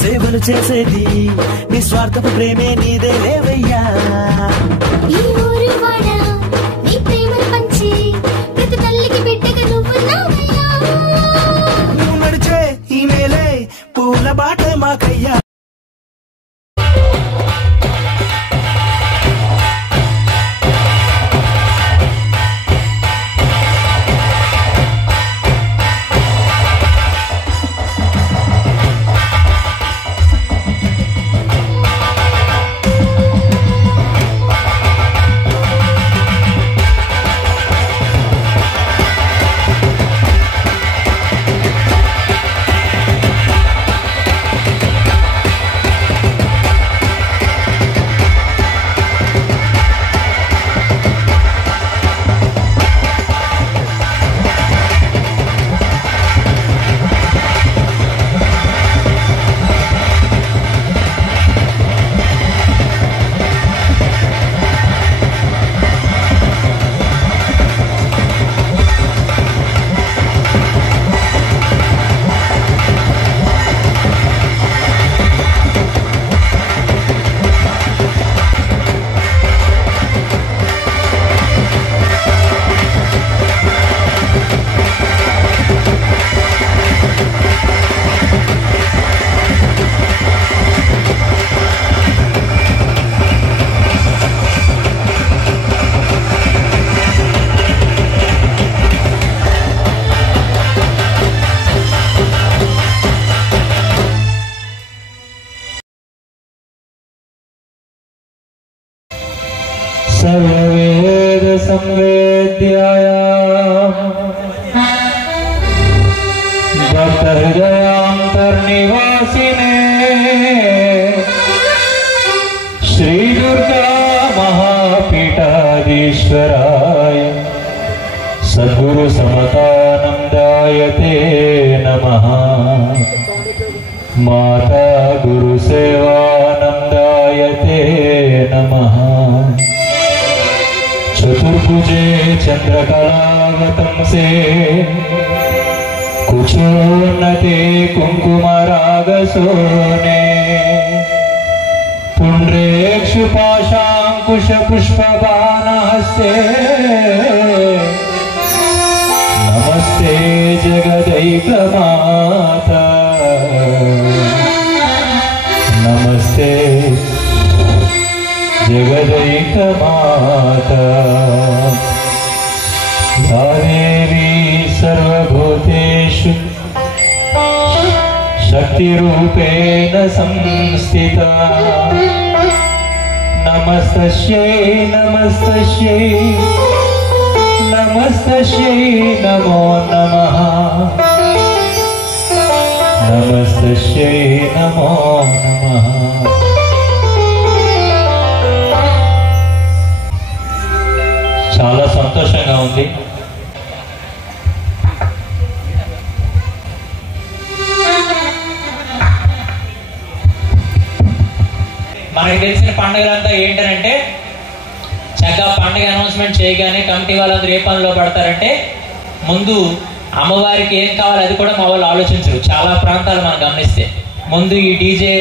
సేవలు చేసేది నిస్వార్థపు ప్రేమే నీదే లేవయ్యా. ఈ ఊరు వాడ నీ ప్రేమను పంచి ప్రతి తల్లికి బిడ్డగా నువ్వున్నావయ్యా. నువ్వు నడిచే ఈ నేలే పూల బాట మాకయ్యా. सर्ववेद संवेद्यायां भक्तहृदयांतर्निवासिने श्री दुर्गा महापीठाधीश्वराय सद्गुरु समतानंदाय ते नमः। माता गुरु सेवानंदाय ते नमः। चतुर्भुजे चंद्रकलावतम से कुचोन्नते कुंकुमराग सोने पुंड्रेक्षु पाशांकुश पुष्पबाणहस्ते नमस्ते जगदैकमाता नमस्ते जगदैकमाता। या देवी सर्वभूतेषु शक्तिरूपेण संस्थिता नमस्तस्यै नमस्तस्यै नमस्तस्यै नमो नमः नमस्तस्यै नमो नमः। చాలా సంతోషంగా ఉంది. మనకి తెలిసిన పండుగలంతా ఏంటంటే చక్కగా పండుగ అనౌన్స్మెంట్ చేయగానే కమిటీ వాళ్ళందరూ ఏ పనిలో పడతారంటే ముందు అమ్మవారికి ఏం కావాలి అది కూడా మా వాళ్ళు ఆలోచించరు. చాలా ప్రాంతాలు మనం గమనిస్తే ముందు ఈ డీజే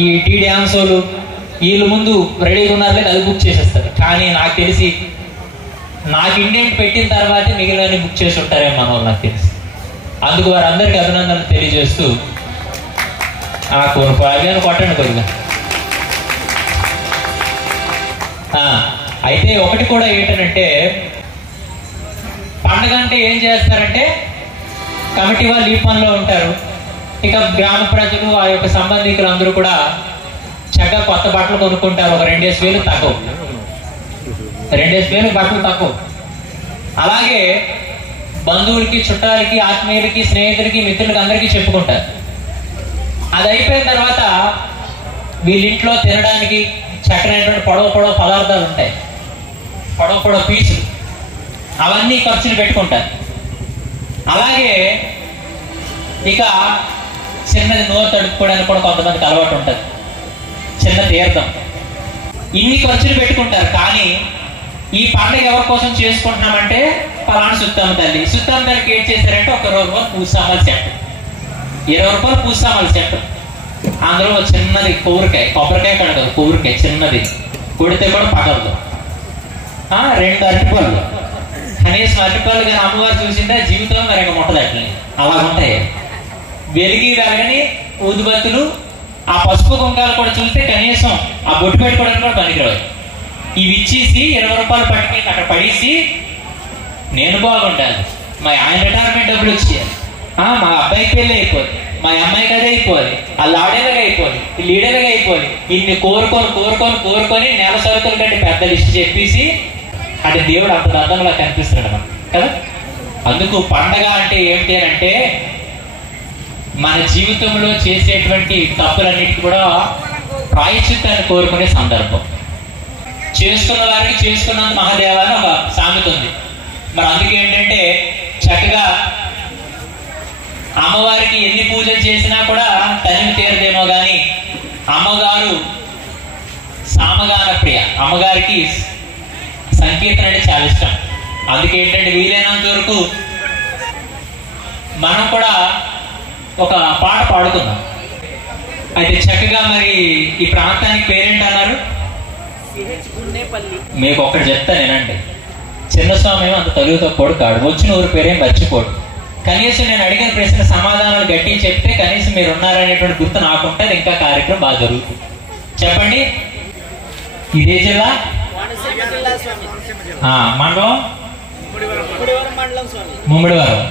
ఈ డీ డ్యాన్సోలు వీళ్ళు ముందు రెడీగా ఉన్నారు అది బుక్ చేసేస్తారు. కానీ నాకు తెలిసి నాకు ఇండెంట్ పెట్టిన తర్వాతే మిగిలిన బుక్ చేసి ఉంటారేమో మన వాళ్ళు నాకు తెలిసి. అందుకు వారందరికీ అభినందనలు తెలియజేస్తూ కొనుక్కోవాలి కొట్టండి కొద్దిగా. అయితే ఒకటి కూడా ఏంటంటే పండుగ అంటే ఏం చేస్తారంటే కమిటీ వాళ్ళు ఈ పనిలో ఉంటారు. ఇక గ్రామ ప్రజలు ఆ యొక్క సంబంధికులు అందరూ కూడా చక్కగా కొత్త బట్టలు కొనుక్కుంటారు. ఒక 2,000 తక్కువ 2,000 బట్టలు తక్కువ. అలాగే బంధువులకి చుట్టాలకి ఆత్మీయులకి స్నేహితులకి మిత్రులకి అందరికీ చెప్పుకుంటారు. అది అయిపోయిన తర్వాత వీళ్ళింట్లో తినడానికి చక్కనైనటువంటి పొడవ పదార్థాలు ఉంటాయి, పొడవ పీసులు, అవన్నీ ఖర్చులు పెట్టుకుంటారు. అలాగే ఇక చిన్నది నోరు తడుపుకోవడానికి కూడా కొంతమందికి అలవాటు ఉంటుంది, చిన్న తీర్థం. ఇన్ని ఖర్చులు పెట్టుకుంటారు. కానీ ఈ పండుగ ఎవరి కోసం చేసుకుంటున్నామంటే పలానా సుత్తమ్మ తల్లి. సుత్తమ్మ తల్లికి ఏం చేశారంటే ఒక రోజు పూజ సామాన్లు సెట్. 20 రూపాయలు పూస్తామల్లి చెట్టు. అందులో చిన్నది కొబ్బరికాయ కడగదు, కొబ్బరికాయ చిన్నది కొడితే కూడా పగలదు. 2 అరటిపళ్ళు, కనీసం అరటిపళ్ళు కానీ అమ్మవారు చూసిందే జీవితంలో మరి ఇంకా ముట్టదు. అట్లని అలా ఉంటాయి. వెలిగని ఊదుబత్తులు, ఆ పసుపు కుంకాలు కూడా చూస్తే కనీసం ఆ బొట్టు పెట్టుకోవడానికి కూడా పనికిరావు. ఇవి ఇచ్చేసి 20 రూపాయలు పట్టుకెళ్ళి అక్కడ పడేసి నేను బాగుండాలి, మా ఆయన రిటైర్మెంట్ డబ్బులు వచ్చేయాలి, మా అబ్బాయికి పెళ్ళి అయిపోద్ది, మా అమ్మాయికి అదే అయిపోవాలి, వాళ్ళు ఆడేలాగా అయిపోవాలి, వీళ్ళు ఈడేలాగా అయిపోవాలి. ఇన్ని కోరుకొని నెల సరుకుల కంటే పెద్ద లిస్ట్ చెప్పేసి అది దేవుడు అంత అర్థంలా కనిపిస్తున్నాడు మనకు కదా. అందుకు పండగ అంటే ఏంటి అని అంటే మన జీవితంలో చేసేటువంటి తప్పులన్నిటికీ కూడా ప్రాయశ్చిత్తాన్ని కోరుకునే సందర్భం. చేసుకున్న వారికి చేసుకున్నంత మహాదేవ అని ఒక సామెత ఉంది. మరి అందుకే ఏంటంటే చక్కగా అమ్మవారికి ఎన్ని పూజలు చేసినా కూడా తనివి తీరదేమో కానీ అమ్మగారు సామగాన ప్రియ. అమ్మగారికి సంకీర్తన అంటే చాలా ఇష్టం. అందుకే ఏంటంటే వీలైనంత వరకు మనం కూడా ఒక పాట పాడుకుందాం. అయితే చక్కగా మరి ఈ ప్రాంతానికి పేరేంటి అన్నారు? మీకు ఒక్కటి చెప్తా నేనండి. చిన్నస్వామి ఏమో అంత తొలుగు తక్కువడు కాడు, వచ్చిన ఊరి పేరేం మర్చిపోడు. కనీసం నేను అడిగిన ప్రశ్న సమాధానాలు గట్టి చెప్తే కనీసం మీరు ఉన్నారనేటువంటి గుర్తు నాకుంటే ఇంకా కార్యక్రమం బాగా జరుగుతుంది. చెప్పండి. ఇదే జిల్లా మండలం ముమ్మిడివరం.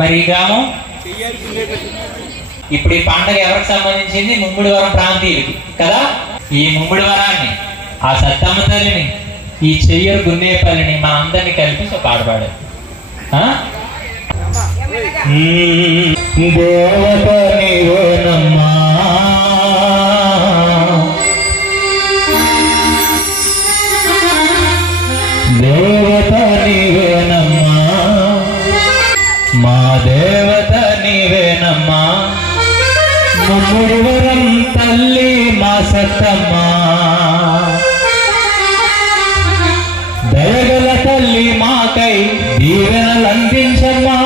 మరి ఈ గ్రామం ఇప్పుడు ఈ పండుగ ఎవరికి సంబంధించింది? ముమ్మిడివరం ప్రాంతీయులకి కదా. ఈ ముమ్మిడివరాన్ని, ఆ సత్తమ్మ తల్లిని, ఈ చెయ్యరు గున్నేపల్లిని మన అందరినీ కలిపి ఒక ఆడపాడు. దేవత నీవేనమ్మా, దేవత నీవేనమ్మా, మా దేవత నీవేనమ్మా, ముమ్మిడివరం తల్లి మా సత్తమ్మ, దయగల తల్లి మాకై దీవెనలందించమ్మా,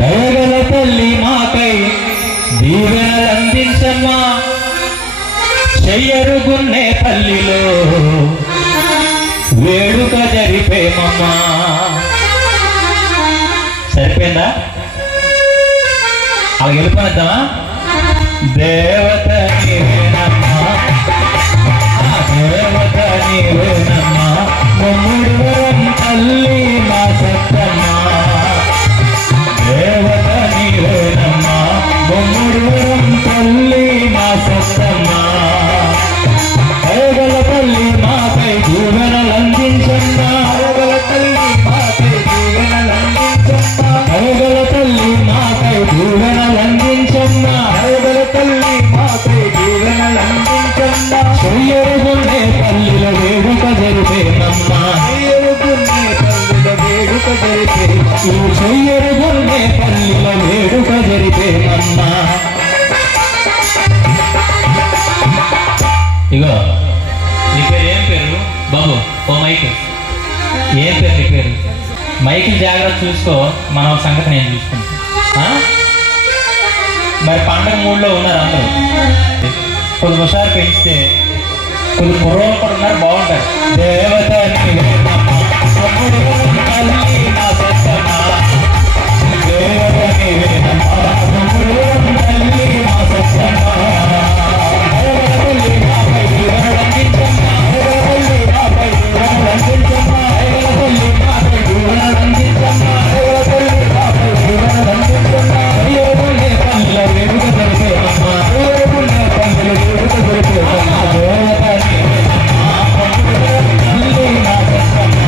దయగల తల్లి మాకై దీవెనలందించమ్మా, చెయ్యరుగున్నే పల్లిలో వేడుక జరిపేమమ్మా. సరిపోయిందా? అలా వెళ్ళిపోద్దామా? దేవత నీవేనమ్మా, దేవత నీవేనమ్మా, ముమ్మిడివరం తల్లి మా సత్తమ్మ, దేవత నీవేనమ్మా, ముమ్మిడివరం తల్లి మా సత్తమ్మ, దయగల తల్లి మాపై దీవెనలందించమ్మా, దయగల తల్లి మాపై దీవెనలందించమ్మా, దయగల తల్లి మాపై దీవెనలందించమ్మా, దయగల తల్లి మాపై దీవెనలందించమ్మా, చెయ్యరుగున్నే పల్లిల వేడుక జరిపేనమ్మా, చెయ్యరుగున్నే పల్లిల వేడుక జరిపేనమ్మా, చెయ్యరుగున్నే పల్లిల వేడుక జరిపేనమ్మా. ఇగో నీ పేరు ఏం పేరు బాబు? ఓ మైకిల్. ఏం పేరు నీ పేరు? మైకిల్. జాగ్రత్త చూసుకో, మన సంగతి నేను చూసుకుంటా. మరి పండగ మూడ్లో ఉన్నారు అందరూ. కొద్ది హుషారు పెంచితే కొద్ది కుర్రోళ్ళు కూడా ఉన్నారు, బాగుంటారు. దేవత నీవేనమ్మా, ముమ్మిడివరం తల్లి మా సత్తమ్మ, దేవత నీవేనమ్మా, ముమ్మిడివరం తల్లి మా సత్తమ్మ, దయగల తల్లి మాపై దీవెనలందించమ్మా, దయగల తల్లి మాపై దీవెనలందించమ్మా, దయగల తల్లి మాపై దీవెనలందించమ్మా, దయగల తల్లి మాపై దీవెనలందించమ్మా, చెయ్యరుగున్నే పల్లిల వేడుక జరిపేనమ్మా, చెయ్యరుగున్నే పల్లిల వేడుక జరిపేనమ్మా, దేవత నీవేనమ్మా, ముమ్మిడివరం తల్లి మా సత్తమ్మ,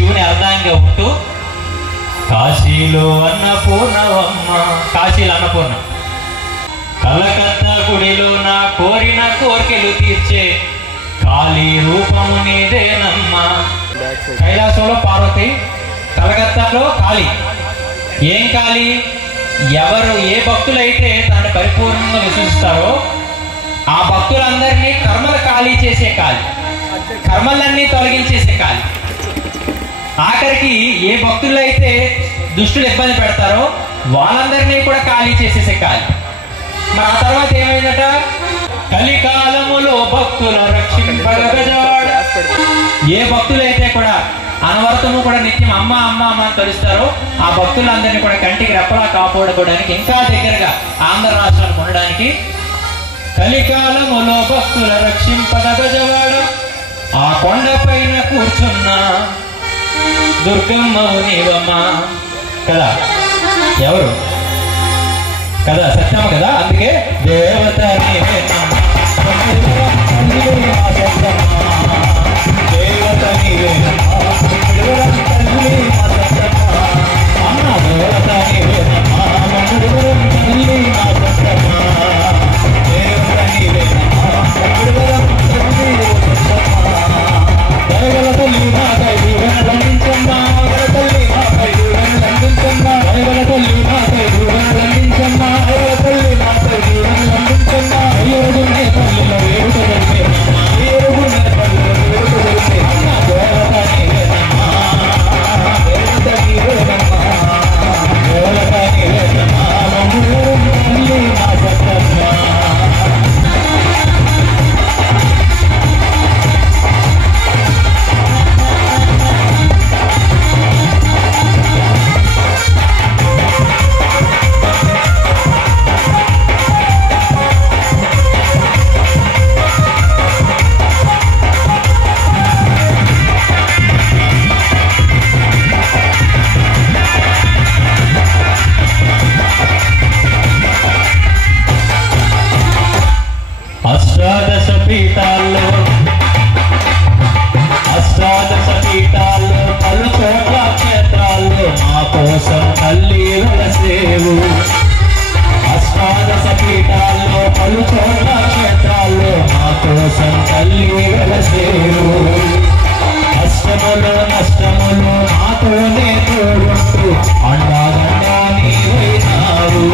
శివుని అర్ధాంగా ఉంటూ కాశీలో అన్నపూర్ణవమ్మ, కాశీలో అన్నపూర్ణ, కలకత్తా గుడిలో నా కోరిన కోరికలు తీర్చే కాళీ రూపము నీదేనమ్మా. కైలాసంలో పార్వతి, కలకత్తాలో కాళీ. ఏం కాళీ? ఎవరు ఏ భక్తులైతే తనని పరిపూర్ణంగా విశ్వసిస్తారో ఆ భక్తులందరినీ కర్మలు ఖాళీ చేసే కాళీ, కర్మలన్నీ తొలగించేసే కాళీ. ఆఖరికి ఏ భక్తులైతే దుష్టులు ఇబ్బంది పెడతారో వాళ్ళందరినీ కూడా ఖాళీ చేసేసే కాళీ. మరి ఆ తర్వాత ఏమైందట? కలికాలములో భక్తుల రక్షింపగజవాడ. ఏ భక్తులైతే కూడా అనవరతము కూడా నిత్యం అమ్మ అమ్మ అమ్మ అని తలుస్తారో ఆ భక్తులందరినీ కూడా కంటికి రెప్పలా కాపాడుకోవడానికి, ఇంకా దగ్గరగా ఆంధ్ర రాష్ట్రానికి ఉండడానికి కలికాలములో భక్తుల రక్షింపగజవాడ. ఆ కొండ పైన కూర్చున్న దుర్గమ్మవు నీవమ్మ కదా. ఎవరు కదా? సత్యమ్మ కదా. అందుకే దేవత నీవేనమ్మ, దేవత నీవేనమ్మ, అమ్మ దేవత నీవేనమ్మ, దేవత నీవేనమ్మ, దయగల తల్లి మా దైవన లంఘించమ్మా, తల్లి మా దైవన లంఘించమ్మా, దయగల తల్లి మా దైవన లంఘించమ్మా, తల్లి మా దైవన లంఘించమ్మా. ఏడుగునే పల్లెల వేడుకలమ్మా, ఏడుగునే పల్లెల వేడుకలమ్మా, దేవత నీవేనమ్మా, దేవత నీవేనమ్మా, దేవత నీవేనమ్మా, తల్లి మా సత్తమ్మా. అష్టాదశ పీఠాల్లో పలు చోట్ల క్షేత్రాల్లో మా కోసం తల్లి వెలసేవు. అష్టాదశ పీఠాల్లో పలు చోట్ల క్షేత్రాల్లో మా కోసం తల్లి వెలసేవు. అష్టములు నష్టములు మాతోనే తోడుంటూ అండాదండా నీవైనావు.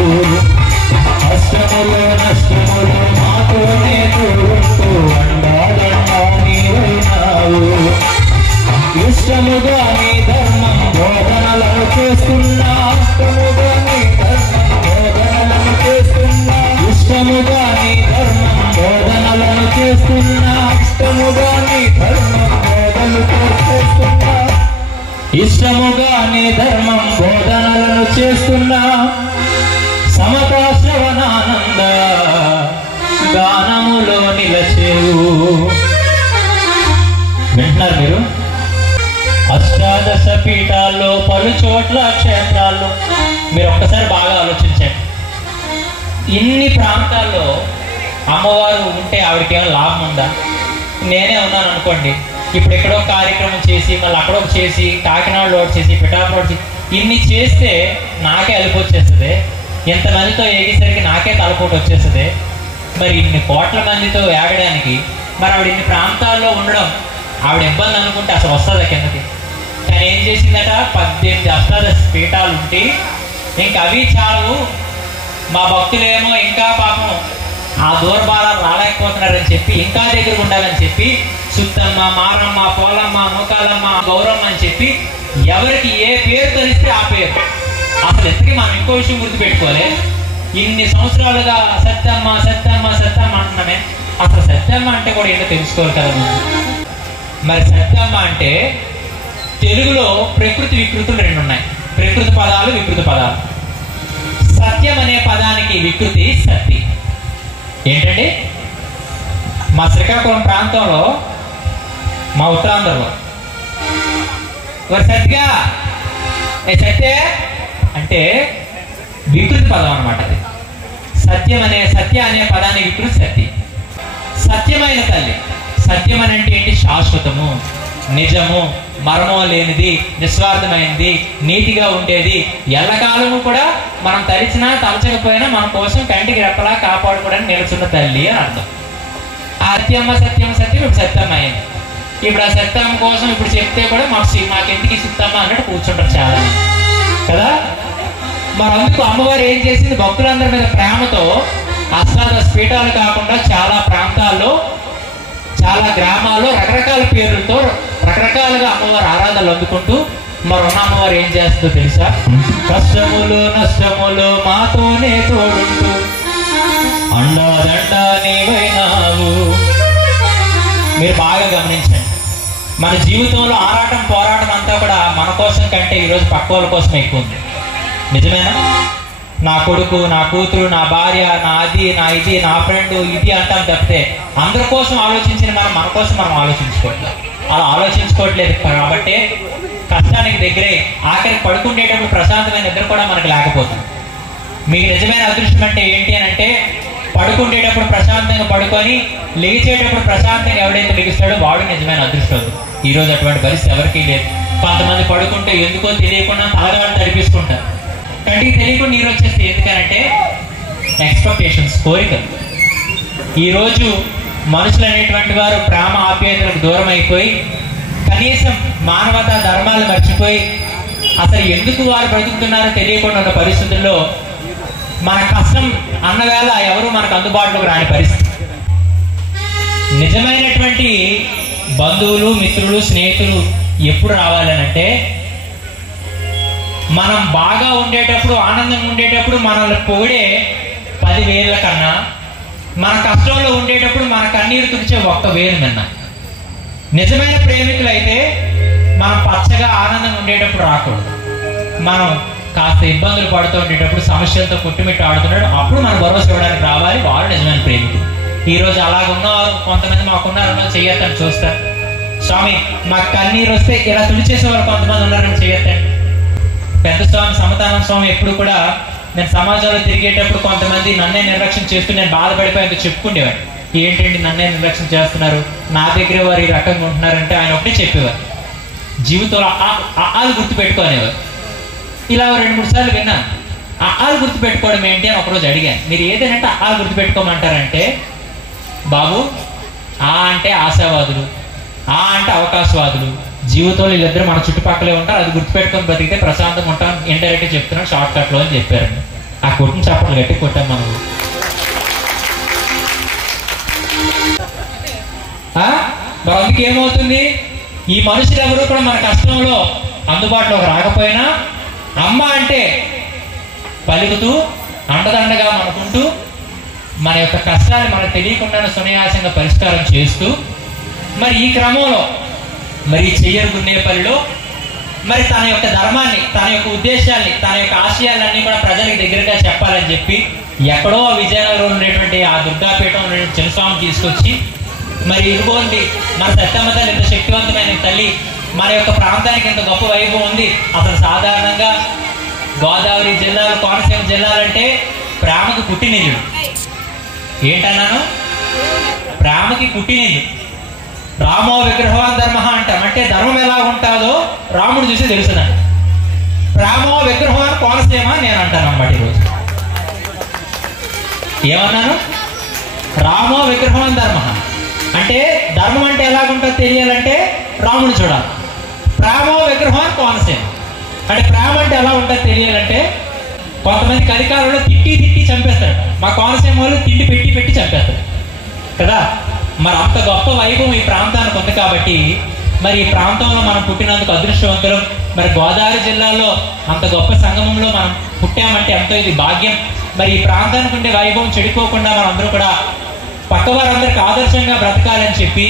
అష్టములు నష్టములు మాతోనే తోడుంటూ అండాదండా నీవైనావు. ఇష్టముగా నీ ధర్మం బోధనలను చేస్తున్నా, ఇష్టముగా నీ ధర్మం బోధనలను చేస్తున్నా, ఇష్టముగా నీ ధర్మం బోధనలను చేస్తున్నా, ఇష్టముగా నీ ధర్మం బోధనలు చేస్తున్నా, ఇష్టముగా నీ ధర్మం బోధనలను చేస్తున్నా. సమతా శ్రవణానంద గానములో నిలచేవు. వింటున్నారు మీరు? అష్టాదశ పీఠాల్లో పలు చోట్ల క్షేత్రాల్లో మీరు ఒక్కసారి బాగా ఆలోచించండి. ఇన్ని ప్రాంతాల్లో అమ్మవారు ఉంటే ఆవిడకి ఏమైనా లాభం ఉందా? నేనే ఉన్నాను అనుకోండి, ఇప్పుడు ఎక్కడో కార్యక్రమం చేసి మళ్ళీ అక్కడో చేసి కాకినాడలో చేసి పిఠాపురం చేసి ఇన్ని చేస్తే నాకే అలుపు వచ్చేస్తుంది. ఇంతమందితో ఏగేసరికి నాకే తలపోటు వచ్చేస్తుంది. మరి ఇన్ని కోట్ల మందితో ఏగడానికి మరి ఆవిడ ఇన్ని ప్రాంతాల్లో ఉండడం ఆవిడ ఇబ్బంది అనుకుంటే అసలు వస్తుందా కిందకి? కానీ ఏం చేసిందట? 18 అష్టాదశ పీఠాలు ఉంటే ఇంకా అవి చాలు, మా భక్తులేమో ఇంకా పాపం ఆ దూరభారాలు రాలేకపోతున్నారని చెప్పి ఇంకా దగ్గర ఉండాలని చెప్పి సుత్తమ్మ, మారమ్మ, పోలమ్మ, నూకాలమ్మ, గౌరమ్మ అని చెప్పి ఎవరికి ఏ పేరు తెలిస్తే ఆ పేరు. అసలు ఎంతకీ మనం ఇంకో విషయం గుర్తుపెట్టుకోవాలి. ఇన్ని సంవత్సరాలుగా సత్యమ్మ సత్యమ్మ సత్యమ్మ అంటున్నామే, అసలు సత్యమ్మ అంటే కూడా ఏంటో తెలుసుకోవాలి కదా. మరి సత్యమ్మ అంటే తెలుగులో ప్రకృతి వికృతులు 2 ఉన్నాయి. ప్రకృతి పదాలు, వికృతి పదాలు. సత్యం అనే పదానికి వికృతి సత్తి. ఏంటంటే మా శ్రీకాకుళం ప్రాంతంలో, మా ఉత్తరాంధ్రలో మరి సత్తిగా సత్య అంటే వికృతి పదం అనమాట. అది సత్య అనే పదాన్ని వికృతి సత్తి. సత్యమైన తల్లి. సత్యం అని అంటే ఏంటి? శాశ్వతము. నిజము, మరమో లేనిది, నిస్వార్థమైనది, నీతిగా ఉండేది, ఎల్లకాలము కూడా మనం తలిచినా తలచకపోయినా మన కోసం కంటికి రెప్పలా కాపాడుకోవడానికి నిలుచున్న తల్లి అని అర్థం. ఆ సత్యమ్మ సత్యం సత్యం ఇప్పుడు సత్యమ్మ అయింది. ఇప్పుడు ఆ సత్యమ్మ కోసం ఇప్పుడు చెప్తే కూడా మాకెందుకు ఇస్తామా అన్నట్టు కూర్చుంటారు చాలా కదా. మరి అందుకు అమ్మవారు ఏం చేసింది, భక్తులందరి మీద ప్రేమతో అష్టాదశ పీఠాలు కాకుండా చాలా ప్రాంతాల్లో, చాలా గ్రామాల్లో రకరకాల పేర్లతో రకరకాలుగా అమ్మవారి ఆరాధనలు అందుకుంటూ మరొన్న అమ్మవారు ఏం చేస్తుందో తెలుసా? కష్టములు నష్టములు మాతోనే తోడుంటూ అండాదండ నీవైనావు. మీరు బాగా గమనించండి, మన జీవితంలో ఆరాటం పోరాటం అంతా కూడా మన కోసం కంటే ఈరోజు పక్క వాళ్ళ కోసం ఎక్కువ ఉంది. నిజమేనా? నా కొడుకు, నా కూతురు, నా భార్య, నా అది, నా ఇది, నా ఫ్రెండ్, ఇది అంటాం తప్పితే అందరి కోసం ఆలోచించిన మన కోసం మనం ఆలోచించుకోవట్లేదు. అలా ఆలోచించుకోవట్లేదు కాబట్టి కష్టానికి దగ్గరే ఆఖరికి పడుకుండేటప్పుడు ప్రశాంతమైన నిద్ర కూడా మనకు లేకపోతుంది. మీకు నిజమైన అదృష్టం అంటే ఏంటి అని అంటే, పడుకుండేటప్పుడు ప్రశాంతంగా పడుకొని లేచేటప్పుడు ప్రశాంతంగా ఎవడైతే లెగుస్తాడో వాడు నిజమైన అదృష్టం. ఈరోజు అటువంటి పరిస్థితి ఎవరికీ లేదు. కొంతమంది పడుకుంటే ఎందుకో తెలియకుండా తలగాళ్ళు తడిపిస్తుంటారు, కంటికి తెలియకుండా నీరు వచ్చేస్తే. ఎందుకనంటే ఎక్స్పెక్టేషన్స్, కోరికలు. ఈరోజు మనుషులు అనేటువంటి వారు ప్రేమ ఆప్యాయతలకు దూరం అయిపోయి కనీసం మానవతా ధర్మాలు మర్చిపోయి అసలు ఎందుకు వారు బ్రతుకుతున్నారో తెలియకుండా ఉన్న పరిస్థితుల్లో మన కష్టం అన్నవేళ ఎవరు మనకు అందుబాటులోకి రాని పరిస్థితి. నిజమైనటువంటి బంధువులు, మిత్రులు, స్నేహితులు ఎప్పుడు రావాలనంటే, మనం బాగా ఉండేటప్పుడు, ఆనందంగా ఉండేటప్పుడు మనల్ని పొగిడే 10,000 కన్నా, మన కష్టంలో ఉండేటప్పుడు మన కన్నీరు తుడిచే 1,000 కన్నా. నిజమైన ప్రేమికులు అయితే మనం పచ్చగా ఆనందంగా ఉండేటప్పుడు రాకూడదు. మనం కాస్త ఇబ్బందులు పడుతూ ఉండేటప్పుడు, సమస్యలతో కొట్టుమిట్టు ఆడుతున్నాడు, అప్పుడు మనం భరోసా ఇవ్వడానికి రావాలి. వారు నిజమైన ప్రేమికులు. ఈరోజు అలాగున్నవారు కొంతమంది మాకున్నారన్న చెయ్యొద్దని చూస్తారు. స్వామి మాకు కన్నీరు వస్తే ఇలా తుడిచేసేవారు కొంతమంది ఉన్నారని చెయ్యొద్దండి. పెద్ద స్వామి సమతానంద స్వామి ఎప్పుడు కూడా, నేను సమాజంలో తిరిగేటప్పుడు కొంతమంది నన్నే నిర్లక్ష్యం చేస్తూ నేను బాధపడిపోయి చెప్పుకునేవాడు. ఏంటండి నన్నే నిర్లక్ష్యం చేస్తున్నారు, నా దగ్గర వారు ఈ రకంగా ఉంటున్నారంటే ఆయన ఒకటే చెప్పేవారు, జీవితంలో ఆలు గుర్తు పెట్టుకునేవారు. ఇలా 2-3 సార్లు విన్నాను. ఆలు గుర్తు పెట్టుకోవడం ఏంటి అని ఒకరోజు అడిగాను. మీరు ఏదైనా ఆలు గుర్తు పెట్టుకోమంటారంటే, బాబు ఆ అంటే ఆశావాదులు, ఆ అంటే అవకాశవాదులు, జీవితంలో వీళ్ళిద్దరు మన చుట్టుపక్కలే ఉంటారు, అది గుర్తుపెట్టుకొని బతికితే ప్రశాంతంగా ఉంటాం. ఇండైరెక్ట్గా చెప్తున్నాం, షార్ట్ కట్ లో అని చెప్పారండి. ఆ కొట్టిన చప్పట్లు గట్టి కొట్టాం మనం. మరి అందుకు ఏమవుతుంది, ఈ మనుషులు ఎవరు కూడా మన కష్టంలో అందుబాటులోకి రాకపోయినా అమ్మ అంటే పలుకుతూ అండదండగా మనకుంటూ మన యొక్క కష్టాలు మనకు తెలియకుండానే సునాయాసంగా పరిష్కారం చేస్తూ, మరి ఈ క్రమంలో మరి చెయ్యరు గున్నేపల్లిలో మరి తన యొక్క ధర్మాన్ని, తన యొక్క ఉద్దేశాన్ని, తన యొక్క ఆశయాలన్నీ కూడా ప్రజలకు దగ్గరగా చెప్పాలని చెప్పి ఎక్కడో విజయనగరంలో ఉండేటువంటి ఆ దుర్గాపీఠం ఉన్నటువంటి చిన్నస్వామి తీసుకొచ్చి, మరి ఇదిగోండి మన సత్యమ్మ తల్లి ఇంత శక్తివంతమైన తల్లి, మన యొక్క ప్రాంతానికి ఇంత గొప్ప వైభవం ఉంది. అసలు సాధారణంగా గోదావరి జిల్లాలు, కోనసీమ జిల్లాలంటే ప్రేమకి పుట్టినిల్లు. ఏంటన్నాను? ప్రేమకి పుట్టినిల్లు. రామో విగ్రహవాన్ ధర్మ అంటాం. అంటే ధర్మం ఎలా ఉంటుందో రాముడు చూసి తెలుసుదండి. ప్రేమో విగ్రహవాన్ కోనసీమ నేను అంటాను అన్నమాట. ఈరోజు ఏమన్నాను? రామో విగ్రహవాన్ ధర్మ అంటే ధర్మం అంటే ఎలాగుంటుందో తెలియాలంటే రాముడు చూడాలి. ప్రేమో విగ్రహవాన్ కోనసీమ అంటే ప్రేమ అంటే ఎలా ఉంటుందో తెలియాలంటే, కొంతమంది కలికాలంలో తిట్టి తిట్టి చంపేస్తాడు, మా కోనసీమ వాళ్ళు తిండి పెట్టి పెట్టి చంపేస్తాడు కదా. మరి అంత గొప్ప వైభవం ఈ ప్రాంతానికి ఉంది కాబట్టి, మరి ఈ ప్రాంతంలో మనం పుట్టినందుకు అదృష్టవంతులం. మరి గోదావరి జిల్లాలో అంత గొప్ప సంగమంలో మనం పుట్టామంటే ఎంతో ఇది భాగ్యం. మరి ఈ ప్రాంతానికి ఉండే వైభవం చెడిపోకుండా మనం అందరూ కూడా పక్క వారందరికి ఆదర్శంగా బ్రతకాలని చెప్పి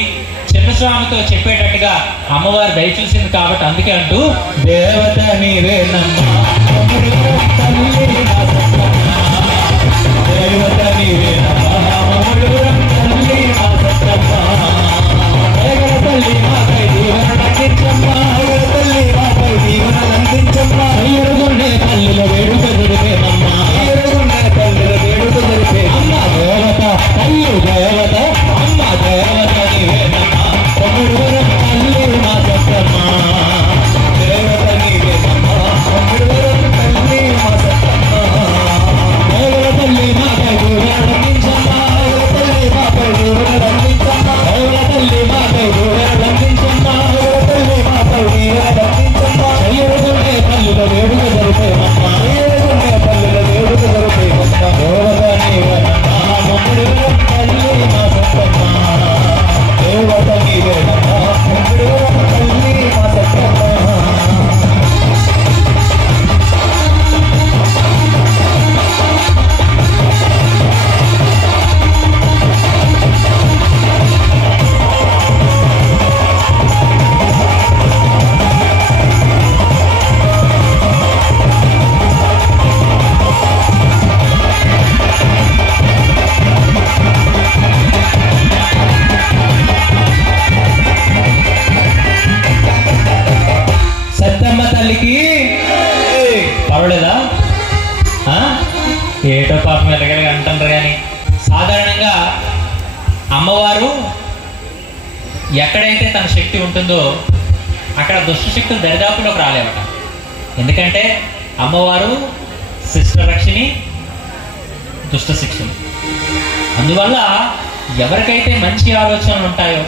చిన్నస్వామితో చెప్పేటట్టుగా అమ్మవారు దయచూసింది కాబట్టి, అందుకే అంటూ దేవత నీవేనమ్మా దేవత నీవేనమ్మా తల్లి మాపై దీవెనలందించమ్మా, ఎరుగుండే పల్లెల వేడుక జరిపేనమ్మా, ఎరుగుండే పల్లెల వేడుక జరిపే అమ్మ దేవత, తల్లి దేవత, అమ్మ దేవత నీవేనమ్మా, తల్లి మా తల్లికి పర్వాలేదా? ఏటో పాపం ఎలగలిగా అంటారు. కానీ సాధారణంగా అమ్మవారు ఎక్కడైతే తన శక్తి ఉంటుందో అక్కడ దుష్ట శక్తులు దరిదాపులోకి రాలేవట. ఎందుకంటే అమ్మవారు శిష్ట రక్షిణి, దుష్ట శిక్షణ. అందువల్ల ఎవరికైతే మంచి ఆలోచనలు ఉంటాయో,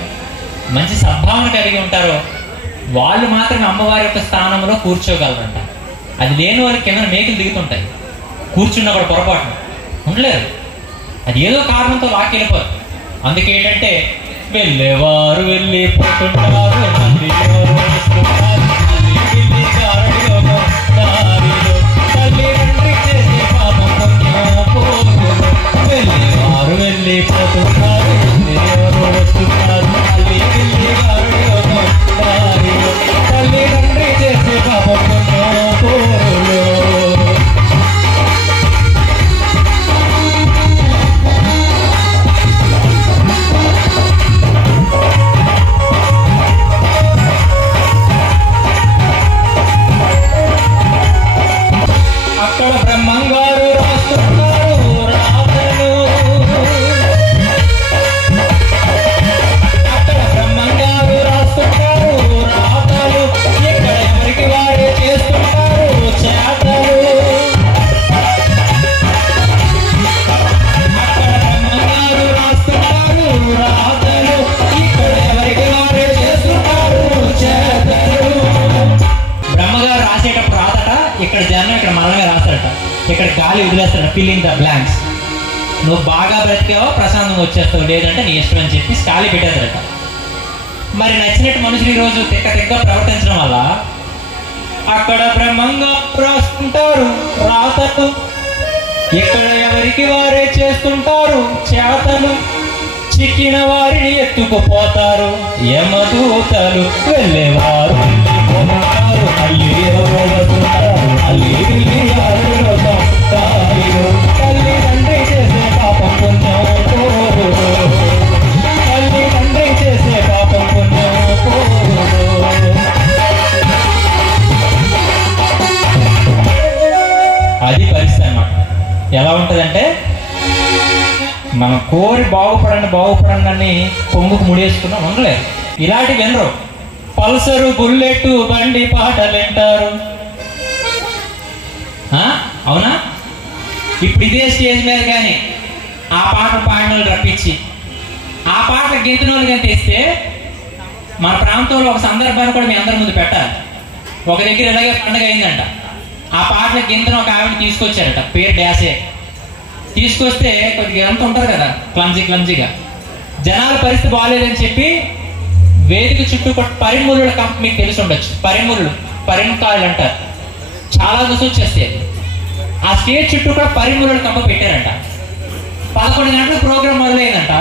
మంచి సద్భావన కలిగి ఉంటారో వాళ్ళు మాత్రమే అమ్మవారి యొక్క స్థానంలో కూర్చోగలరంట. అది లేని వారికి కింద మేకులు దిగుతుంటాయి, కూర్చున్నప్పుడు పొరపాటున ఉండలేరు. అది ఏదో కారణంతో లాక్కెళ్ళిపోరు. అందుకేంటంటే వెళ్ళేవారు వెళ్ళిపోతుంటారు, వెళ్ళేవారు వెళ్ళిపోతుంటారు, తల్లిదండ్రి చేసే పాపం పోరు. అక్కడ బ్రహ్మంగారు రాస్తున్నారు రాతలు, అక్కడ బ్రహ్మంగారు రాస్తున్నారు రాతలు, ఇక్కడ ఎవరికి వారే చేస్తుంటారు చేతలు. అక్కడ బ్రహ్మంగారు రాస్తున్నారు రాతలు, ఇక్కడ ఎవరికి వారే చేస్తుంటారు చేతలు. బ్రహ్మగారు రాసేటప్పుడు రాతట, ఇక్కడ జనం ఇక్కడ మరణమే రాస్తాడట, ఇక్కడ గాలి వదిలేస్తాడట, ఫిల్లింగ్ ద బ్లాంక్స్. నువ్వు బాగా బ్రతికావో ప్రశాంతంగా వచ్చేస్తావు, లేదంటే నీ ఇష్టం అని చెప్పి ఖాళీ పెట్టేస్తాడట. మరి నచ్చినట్టు మనుషులు ఈరోజు తిక్క ప్రవర్తించడం వల్ల అక్కడ బ్రహ్మంగా రాస్తుంటారు రాతలు, ఇక్కడ ఎవరికి వారే చేస్తుంటారు చేతలు, చిక్కిన వారిని ఎత్తుకుపోతారు యమదూతలు. వెళ్ళేవారు వెళ్ళిపోతారు, తల్లిదండ్రి చేసే పాపం పుణ్యం పోరు, తల్లిదండ్రి చేసే పాపం పుణ్యం పోరు. అది పరిస్థితి అన్నమాట. ఎలా ఉంటుందంటే మనం కోరి బాగుపడండి అని పొంగుకు ముడేసుకున్నాం, ఉండలేదు. ఇలాంటి వినరు. పల్సరు బుల్లెట్ బండి పాటలు వింటారు. అవునా? ఇప్పుడు ఇదే స్టేజ్ మీద కానీ ఆ పాట పాడిన వాళ్ళు రప్పించి ఆ పాట గీతిన వాళ్ళు కానీ తెస్తే మన ప్రాంతంలో ఒక సందర్భాన్ని కూడా మీ అందరి ముందు పెట్టాలి. ఒక దగ్గర ఇలాగే పండుగ అయిందంట. ఆ పాటల గింతను ఒక ఆవిడ తీసుకొచ్చారట, పేరు డాసే. తీసుకొస్తే కొద్దిగా ఎంత ఉంటారు కదా క్లమ్జీగా, జనాల పరిస్థితి బాగాలేదని చెప్పి వేదిక చుట్టూ పరిమూలుల కంప, మీకు తెలిసి ఉండొచ్చు, పరిమకాయలు అంటారు, చాలా దశ వచ్చేస్తాయి. ఆ స్టేజ్ చుట్టూ కూడా పరిమూలుల కంప పెట్టారంట. 11 గంటలకు ప్రోగ్రామ్ మొదలైందంట.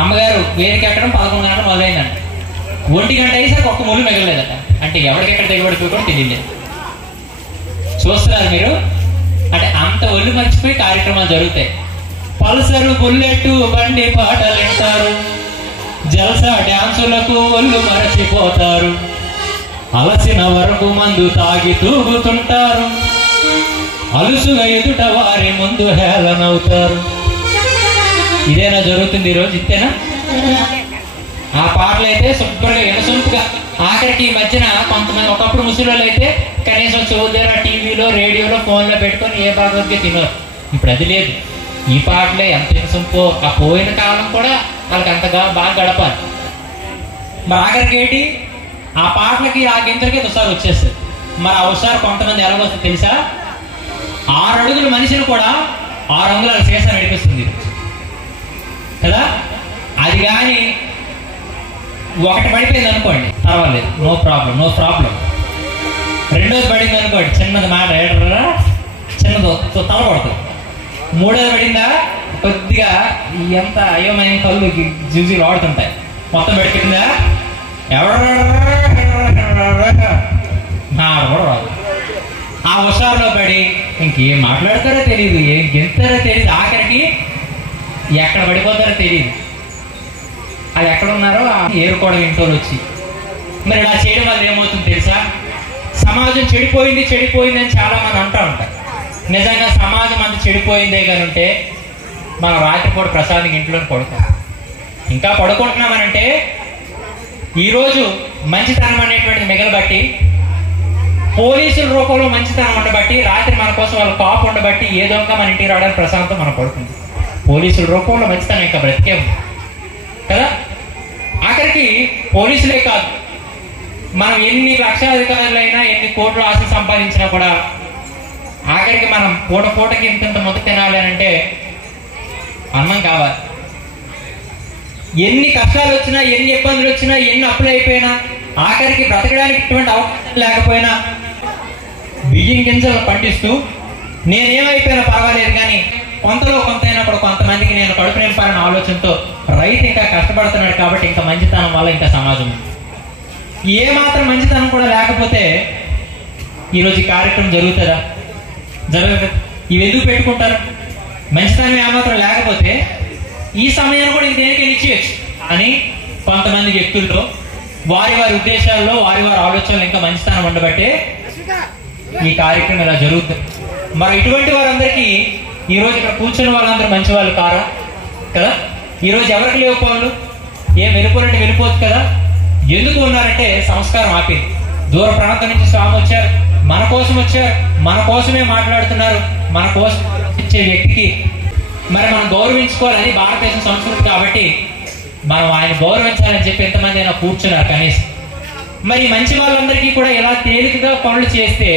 అమ్మగారు వేదిక ఎక్కడం 11 గంటలు మొదలైందంట. 1 గంట అయ్యేసరికి ఒక్క ముళ్ళు మిగలలేదట. అంటే ఎవరికెక్కడ దిగబడిపోయి కూడా తెలియలేదు. చూస్తున్నారు మీరు? అంటే అంత ఒళ్ళు మర్చిపోయి కార్యక్రమాలు జరుగుతాయి. పల్సరు బుల్లెట్ బండి పాటలు వింటారు, జల్సా డ్యాన్సులకు ఒళ్ళు మరచిపోతారు, అలసిన వరకు మందు తాగి తూగుతుంటారు, అలుసుగా ఎదుట వారి ముందు హేళనవుతారు. ఇదేనా జరుగుతుంది ఈరోజు? ఇంతేనా? ఆ పాటలు అయితే శుభ్రంగా వినసొంపుగా, ఆఖరికి ఈ మధ్యన కొంతమంది ఒకప్పుడు ముసలి అయితే కనీసం చౌదర టీవీలో రేడియోలో ఫోన్లో పెట్టుకొని ఏ భాగవద్గీత తినరు. ఇప్పుడు అది లేదు. ఈ పాటలే ఎంత వినసొంపో. ఆ పోయిన కాలం కూడా వాళ్ళకి అంతగా బాగా గడపాలి. మరి ఆఖరికి ఏంటి, ఆ పాటలకి ఆ గింతలకి ఒకసారి వచ్చేస్తుంది. మరి ఆ ఒకసారి కొంతమంది ఎలాగొస్తుంది తెలుసా? 6 అడుగుల మనిషిని కూడా 6 అంగుళాల శేషం నడిపిస్తుంది కదా. అది కానీ ఒకటి పడిపోయింది అనుకోండి, పర్వాలేదు, నో ప్రాబ్లం. రెండోది పడింది అనుకోండి, చిన్నది మాట ఏడరా, చిన్నదో తలపడుతుంది. మూడోది పడిందా కొద్దిగా ఎంత అయోమయం కళ్ళు జూజీలు ఆడుతుంటాయి. మొత్తం పెట్టుకుందా ఎవరు కూడా రాదు. ఆ హుషారులో పడి ఇంకేం మాట్లాడతారో తెలియదు, ఏం గెంతారో తెలియదు, ఆఖరికి ఎక్కడ పడిపోతారో తెలియదు. అది ఎక్కడ ఉన్నారో ఏరుకోవడం ఇంట్లో వచ్చి. మరి ఇలా చేయడం వల్ల ఏమవుతుంది తెలుసా? సమాజం చెడిపోయింది అని చాలా మంది అంటూ ఉంటారు. నిజంగా సమాజం అంత చెడిపోయిందే కానీ ఉంటే మనం రాత్రిపూట ప్రశాంతంగా ఇంట్లోనే పడుకుంటాం. ఇంకా పడుకుంటున్నామనంటే ఈరోజు మంచితనం అనేటువంటిది మిగలబట్టి, పోలీసుల రూపంలో మంచితనం ఉండబట్టి, రాత్రి మన కోసం వాళ్ళు కాపు ఉండబట్టి ఏదో మన ఇంటికి రావడానికి ప్రశాంతం మనం పడుకుంది. పోలీసుల రూపంలో మంచితనం ఇంకా బ్రతికే ఉంది కదా. ఆఖరికి పోలీసులే కాదు, మనం ఎన్ని లక్షాధికారులైనా ఎన్ని కోట్ల ఆశలు సంపాదించినా కూడా ఆఖరికి మనం పూటకి ఇంత ముద్ద తినాలి అని అంటే అన్నం కావాలి. ఎన్ని కష్టాలు వచ్చినా, ఎన్ని ఇబ్బందులు వచ్చినా, ఎన్ని అప్పులు అయిపోయినా, ఆఖరికి బ్రతకడానికి ఇటువంటి అవకాశం లేకపోయినా బియ్యం గింజలు పండిస్తూ నేనేమైపోయినా పర్వాలేదు కానీ కొంతలో కొంత అయినప్పుడు కొంతమందికి నేను కడుపు నింపాలన్న ఆలోచనతో రైతు ఇంకా కష్టపడుతున్నాడు కాబట్టి ఇంకా మంచితనం వల్ల ఇంకా సమాజం ఏ మాత్రం మంచితనం కూడా లేకపోతే ఈరోజు ఈ కార్యక్రమం జరుగుతుందా? జరగదు. ఇవి ఎందుకు పెట్టుకుంటారు? మంచితనం ఏమాత్రం లేకపోతే ఈ సమయాన్ని కూడా దేనికైనా ఇచ్చేయచ్చు. కానీ కొంతమంది వ్యక్తుల్లో వారి ఉద్దేశాల్లో వారి ఆలోచనలు ఇంకా మంచితనం ఉండబట్టే ఈ కార్యక్రమం ఇలా జరుగుతుంది. మరి ఇటువంటి వారందరికీ ఈరోజు ఇక్కడ కూర్చున్న వాళ్ళందరూ మంచి వాళ్ళు కారా కదా? ఈరోజు ఎవరికి లేవు పనులు, ఏం వెళ్ళిపోయినట్టు వెళ్ళిపోవచ్చు కదా. ఎందుకు ఉన్నారంటే సంస్కారం ఆపింది. దూర ప్రాంతం నుంచి స్వామి వచ్చారు, మన కోసం వచ్చారు, మన కోసమే మాట్లాడుతున్నారు. మన కోసం ఇచ్చే వ్యక్తికి మరి మనం గౌరవించుకోవాలని భారతదేశం సంస్కృతి కాబట్టి మనం ఆయన గౌరవించాలని చెప్పి ఎంతమంది అయినా కూర్చున్నారు కనీసం. మరి మంచి వాళ్ళందరికీ కూడా ఇలా తేలికగా పనులు చేస్తే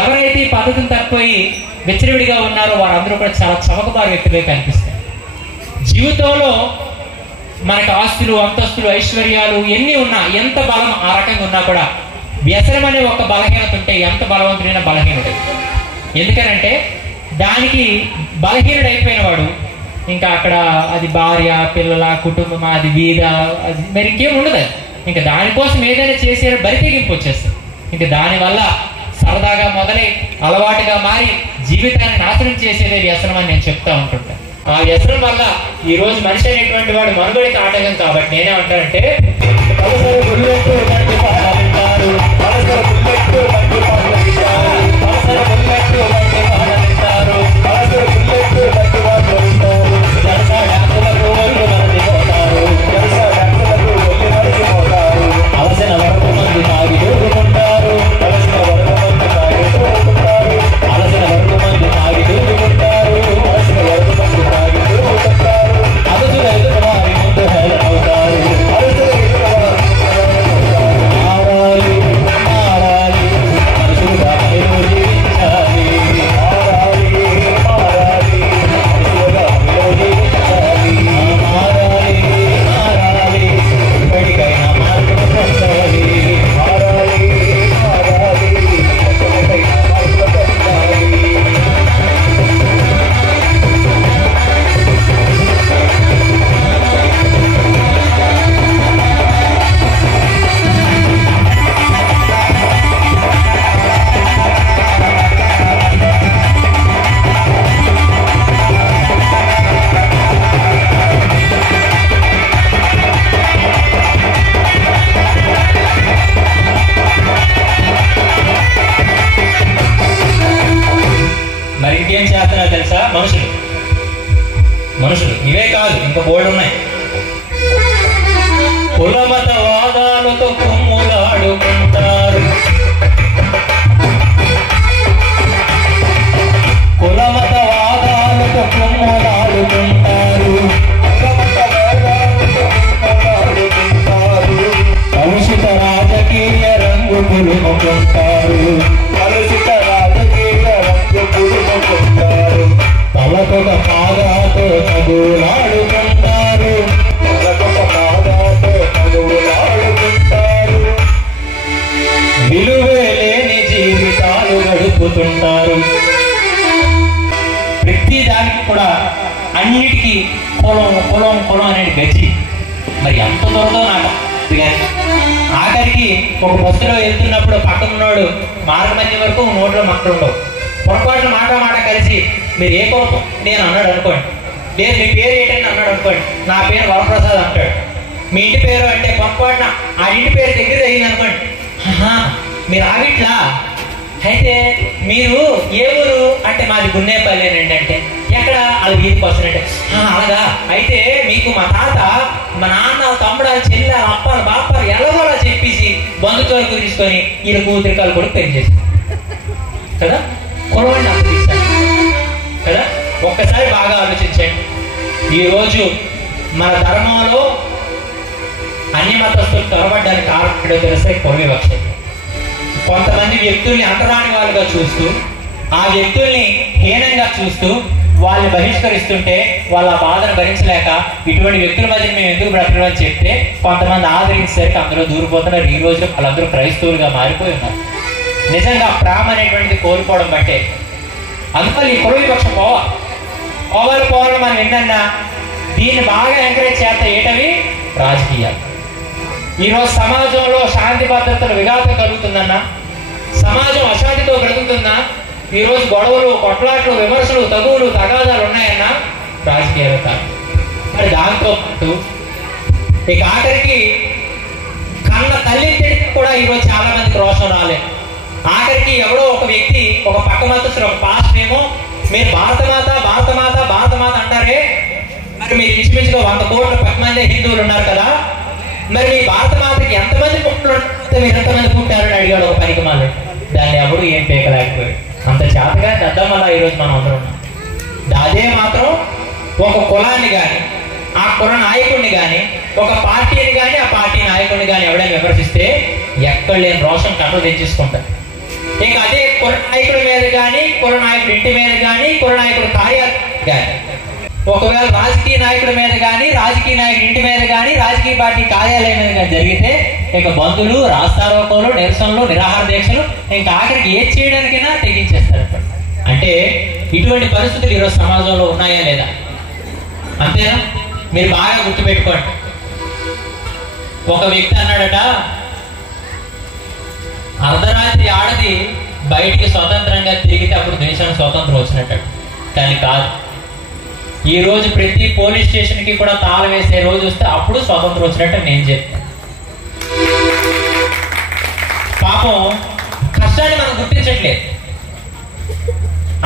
ఎవరైతే ఈ పద్ధతిని తప్పిపోయి విచ్చలవిడిగా ఉన్నారో వారందరూ కూడా చాలా చవకబారు వ్యక్తులుగా కనిపిస్తారు. జీవితంలో మనకు ఆస్తులు, అంతస్తులు, ఐశ్వర్యాలు ఎన్ని ఉన్నా, ఎంత బలం ఆ రకంగా ఉన్నా కూడా వ్యసనం అనే ఒక బలహీనత ఉంటే ఎంత బలవంతుడైనా బలహీనుడు. ఎందుకనంటే దానికి బలహీనుడు అయిపోయిన వాడు ఇంకా అక్కడ అది భార్య, పిల్లల, కుటుంబం, అది వీధ, అది మరి ఇంకేం ఉండదు. ఇంకా దానికోసం ఏదైనా చేసే బరితెగింపు వచ్చేస్తుంది. ఇంకా దానివల్ల సరదాగా మొదలై అలవాటుగా మారి జీవితాన్ని నాశనం చేసేదే వ్యసనం అని నేను చెప్తా ఉంటుంటాను. ఆ వ్యసనం వల్ల ఈ రోజు మనిషి అనేటువంటి వాడు మనుగడికి ఆటంకం. కాబట్టి నేనేమంటానంటే మరి ఇంకేం చేస్తున్నా తెలుసా? మనుషులు ఇవే కాదు, ఇంకా బోర్డు ఉన్నాయి. కులమత వాదాలతో కుమ్ములాడుకుంటారు, కులమత వాదాలతో కుమ్ములాడుకుంటారు, కలుషిత రాజకీయ రంగు పులుముకుంటారు, కలుషిత రాజకీయ రంగు పులుముకుంటారు, తలకొక పాదాతో తగులాడుకుంటారు, తలకొక పాదాతో తగులాడుకుంటారు, విలువే లేని జీవితాలు గడుపుతుంటారు. ప్రతి దానికి కూడా అన్నిటికీ పొలం అనేది గచ్చి. మరి ఎంత దూరంలో నాకు ఆఖరికి ఒక బస్సులో వెళ్తున్నప్పుడు పక్కనున్నాడు మార్గమధ్య వరకు నోట్లో మక్కలు ఉండవు. పొరపాటున మాట కలిసి మీరు ఏ కోపం నేను అన్నాడు అనుకోండి, లేదు మీ పేరు ఏంటని అన్నాడు అనుకోండి, నా పేరు వరప్రసాద్ అంటాడు. మీ ఇంటి పేరు అంటే పొరపాటున ఆ ఇంటి పేరు దగ్గర అయింది అనుకోండి, మీరు ఆగిట్లా అయితే మీరు ఏ ఊరు అంటే మాది గున్నేపల్లేనండి అంటే ఎక్కడ అది వీధికి వస్తానంటే అలాగా అయితే మీకు మా తాత మా నాన్న తమ్ముడు చెల్లి అప్పాలు బాపాలు ఎలాగోలా చెప్పేసి బంధువులకు తీసుకొని వీళ్ళ కూతురికాలు కూడా పెళ్లి చేశారు కదా. కులవాడిని అప్పు తీశారు కదా. ఒక్కసారి బాగా ఆలోచించండి. ఈరోజు మన ధర్మంలో అన్ని మతస్థులు త్వరపడ్డానికి కారణం తెలిస్తే కుల వివక్ష. కొంతమంది వ్యక్తుల్ని అంటరాని వాళ్ళుగా చూస్తూ ఆ వ్యక్తుల్ని హీనంగా చూస్తూ వాళ్ళని బహిష్కరిస్తుంటే వాళ్ళ బాధను భరించలేక ఇటువంటి వ్యక్తుల మధ్య మేము ఎందుకు బ్రతకడం అని చెప్తే కొంతమంది ఆదరించేసరికి అందులో దూరిపోతున్నారు. ఈ రోజు వాళ్ళందరూ క్రైస్తవులుగా మారిపోయి ఉన్నారు. నిజంగా ప్రేమ అనేటువంటిది కోల్పోవడం బట్టే. అందువల్ల ఈ కుల వివక్ష పోవాలని మనం ఎన్నన్నా దీన్ని బాగా ఎంకరేజ్ చేస్తే ఏటవి రాజకీయాలు. ఈరోజు సమాజంలో శాంతి భద్రతలు విఘాతం కలుగుతుందన్నా, సమాజం అశాంతితో బ్రతుకుతుందా, ఈరోజు గొడవలు కొట్లాట్లు విమర్శలు తగువులు తగాదాలు ఉన్నాయన్నా రాజకీయాలు కాదు. మరి దాంతో పాటు ఇక ఆఖరికి కన్న తల్లి కూడా ఈరోజు చాలా మందికి రోషం రాలేదు. ఆఖరికి ఎవడో ఒక వ్యక్తి ఒక పక్క మతస్థుడు ఒక పాస్టర్ ఏమో మీరు భారతమాత భారతమాత భారతమాత అంటారే, మరి మీరు ఇంచుమించుగా 100 కోట్ల 10 మంది హిందువులు ఉన్నారు కదా, మరి మీ భారతమాతకి ఎంతమంది పుట్టులు మీరు ఎంతమంది పుట్టారని అడిగాడు ఒక పనికి మాలి. దాన్ని ఎవడు ఏం పేకలేకపోయాడు. అంత చేతగా దద్దమ్మలా ఈరోజు మనం అందరం ఉన్నాం. అదే మాత్రం ఒక కులాన్ని కానీ ఆ కుల నాయకుడిని కానీ ఒక పార్టీని కానీ ఆ పార్టీ నాయకుడిని కానీ ఎవడైనా విమర్శిస్తే ఎక్కడ లేని రోషం కట్టలు తెచ్చేసుకుంటారు. ఇక అదే కుల నాయకుడి మీద కానీ కుల నాయకుడి ఇంటి మీద కానీ కుల నాయకుడి కార్యాలయం కానీ ఒకవేళ రాజకీయ నాయకుడి మీద కానీ రాజకీయ నాయకుడి ఇంటి మీద కానీ రాజకీయ పార్టీ కార్యాలయం మీద కానీ జరిగితే ఇక బంధువులు రాస్తారోకోలు నిరసనలు నిరాహార దీక్షలు ఇంకా ఆఖరికి ఏది చేయడానికైనా తెగించేస్తారు. అంటే ఇటువంటి పరిస్థితులు ఈరోజు సమాజంలో ఉన్నాయా లేదా అంతేనా? మీరు బాగా గుర్తుపెట్టుకోండి. ఒక వ్యక్తి అన్నాడట, అర్ధరాత్రి ఆడది బయటికి స్వతంత్రంగా తిరిగితే అప్పుడు దేశానికి స్వతంత్రం వచ్చినట్టు. కానీ కాదు, ఈ రోజు ప్రతి పోలీస్ స్టేషన్ కి కూడా తాళం వేసే రోజు వస్తే అప్పుడు స్వతంత్రం వచ్చినట్టు నేను చెప్తాను. పాపం కష్టాన్ని మనం గుర్తించట్లేదు.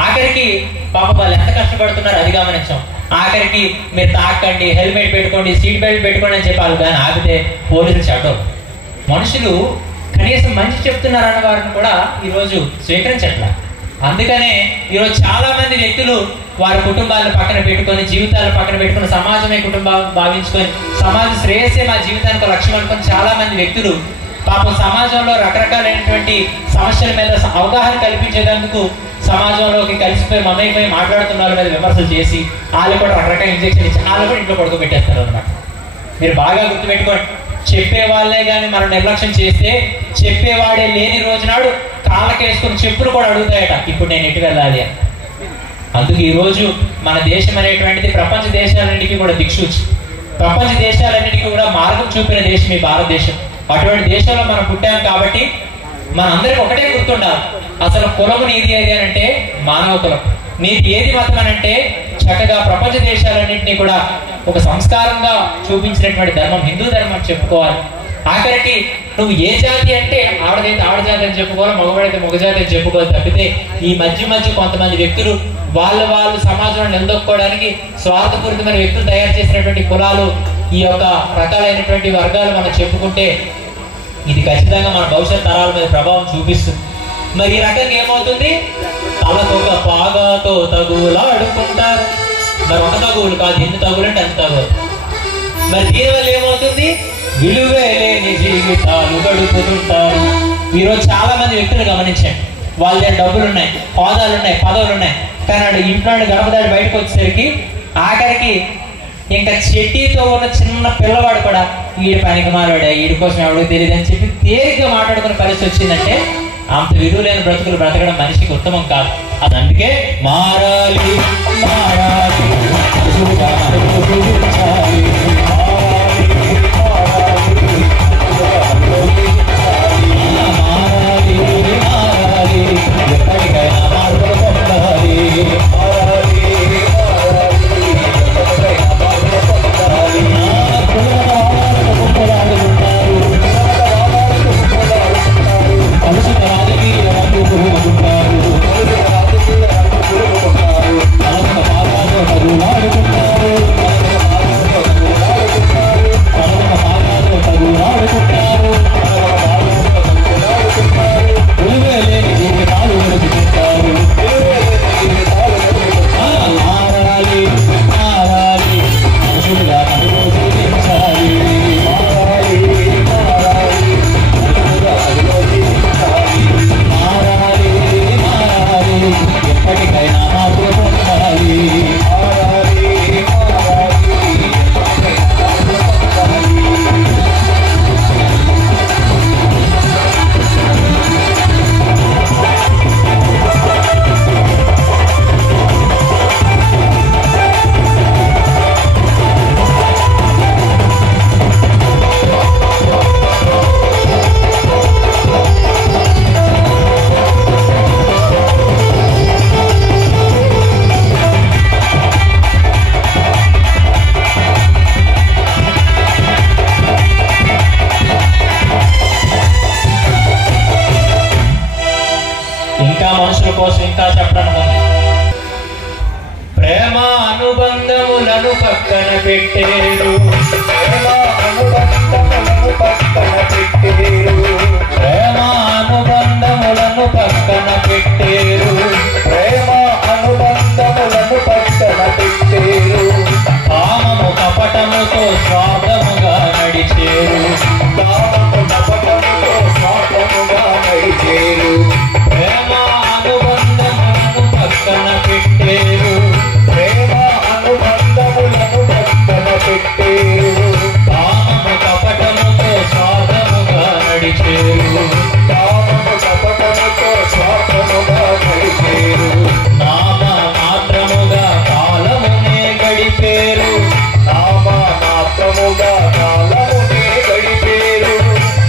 ఆఖరికి పాపం వాళ్ళు ఎంత కష్టపడుతున్నారు అది గమనించాం. ఆఖరికి మీరు తాకండి, హెల్మెట్ పెట్టుకోండి, సీట్ బెల్ట్ పెట్టుకోండి అని చెప్పాలి, కానీ ఆగితే పోలీసులు చెడ్డం. మనుషులు కనీసం మంచి చెప్తున్నారన్న వారిని కూడా ఈరోజు స్వీకరించట్లేదు. అందుకనే ఈరోజు చాలా మంది వ్యక్తులు వారి కుటుంబాలను పక్కన పెట్టుకొని జీవితాలను పక్కన పెట్టుకుని సమాజమే కుటుంబం భావించుకొని సమాజ శ్రేయస్సే మా జీవితానికి లక్ష్యం అనుకుని చాలా మంది వ్యక్తులు పాపం సమాజంలో రకరకాలైనటువంటి సమస్యల మీద అవగాహన కల్పించేందుకు సమాజంలోకి కలిసిపోయి మమైపోయి మాట్లాడుతున్న వాళ్ళ మీద విమర్శలు చేసి వాళ్ళు కూడా రకరకాల ఇంజక్షన్ ఇచ్చి వాళ్ళు కూడా ఇంట్లో పడుకోబెట్టేస్తారు అన్నమాట. మీరు బాగా గుర్తుపెట్టుకోండి. చెప్పే వాళ్ళే కానీ మనం నిర్లక్ష్యం చేస్తే చెప్పేవాడే లేని రోజునాడు కాళ్ళకేసుకుని చెప్పులు కూడా అడుగుతాయట, ఇప్పుడు నేను ఎటు వెళ్ళాలి అని. అందుకు ఈ రోజు మన దేశం అనేటువంటిది ప్రపంచ దేశాలన్నిటికీ కూడా దిక్సూచి, ప్రపంచ దేశాలన్నిటికీ కూడా మార్గం చూపిన దేశం ఈ భారతదేశం. అటువంటి దేశంలో మనం పుట్టాం కాబట్టి మనందరికి ఒకటే గుర్తుండాలి, అసలు కులము నీది ఏది అని అంటే మానవ కులం, నీది ఏది మతం అని అంటే చక్కగా ప్రపంచ దేశాలన్నింటినీ కూడా ఒక సంస్కారంగా చూపించినటువంటి ధర్మం హిందూ ధర్మం చెప్పుకోవాలి. ఆఖరికి నువ్వు ఏ జాతి అంటే ఆడదైతే ఆడజాతి అని చెప్పుకోవాలి, మగవాడైతే మగజాతి అని చెప్పుకోవాలి తప్పితే ఈ మధ్య కొంతమంది వ్యక్తులు వాళ్ళు సమాజంలో నిలదొక్కుకోవడానికి స్వార్థపూరితమైన వ్యక్తులు తయారు చేసినటువంటి కులాలు ఈ యొక్క రకాలైనటువంటి వర్గాలు మనం చెప్పుకుంటే ఇది ఖచ్చితంగా మన భవిష్యత్ తరాల మీద ప్రభావం చూపిస్తుంది. మరి ఈ రకంగా ఏమవుతుంది, తలకొక పాగాతో తగులాడుకుంటారు. మరి ఒక తగువులు కాదు, ఎన్ని తగులు అంటే అంత తగులు. మరి దీనివల్ల ఏమవుతుంది, విలువే లేని జీవితాలు గడుపుతుంటారు. ఈరోజు చాలా మంది వ్యక్తులు గమనించండి, వాళ్ళ దగ్గర డబ్బులు ఉన్నాయి, హోదాలు ఉన్నాయి, పదవులు ఉన్నాయి, కానీ ఇంట్లో గడప దాటి బయటకు వచ్చేసరికి ఆఖరికి ఇంకా చెట్టితో ఉన్న చిన్న పిల్లవాడు కూడా వీడి పనికి మారాడే, వీడి కోసం ఎవరికి తెలియదు అని చెప్పి తేలిగ్గా మాట్లాడుకునే పరిస్థితి వచ్చిందంటే అంత విలువ లేని బ్రతుకులు బ్రతకడం మనిషికి ఉత్తమం కాదు. అది అందుకే మారాలి మారాలి ఎప్పటికైనా మార్పులు పొందాలి. కలుషిత రాజకీయ ఇంకా మనుషుల కోసం ఇంకా చెప్పడం ఉంది. ప్రేమ అనుబంధములను పక్కన పెట్టేరు, ప్రేమ అనుబంధములను పక్కన పెట్టేరు, ప్రేమ అనుబంధములను పక్కన పెట్టేరు, ప్రేమ అనుబంధములను పక్కన పెట్టేరు. కామము కపటముతో స్వార్థముగా నడిచేరు, కామము కపటముతో స్వార్థముగా నడిచేరు. ప్రేమ అనుబంధములను పక్కన పెట్టేరు, ప్రేమ అనుబంధములను పక్కన పెట్టేరు. కామము కపటముతో స్వార్థముగా నడిచేరు, కామము కపటముతో స్వార్థముగా నడిచేరు. నామ మాత్రముగా కాలమునే గడిపేరు, నామ మాత్రముగా కాలమునే గడిపేరు,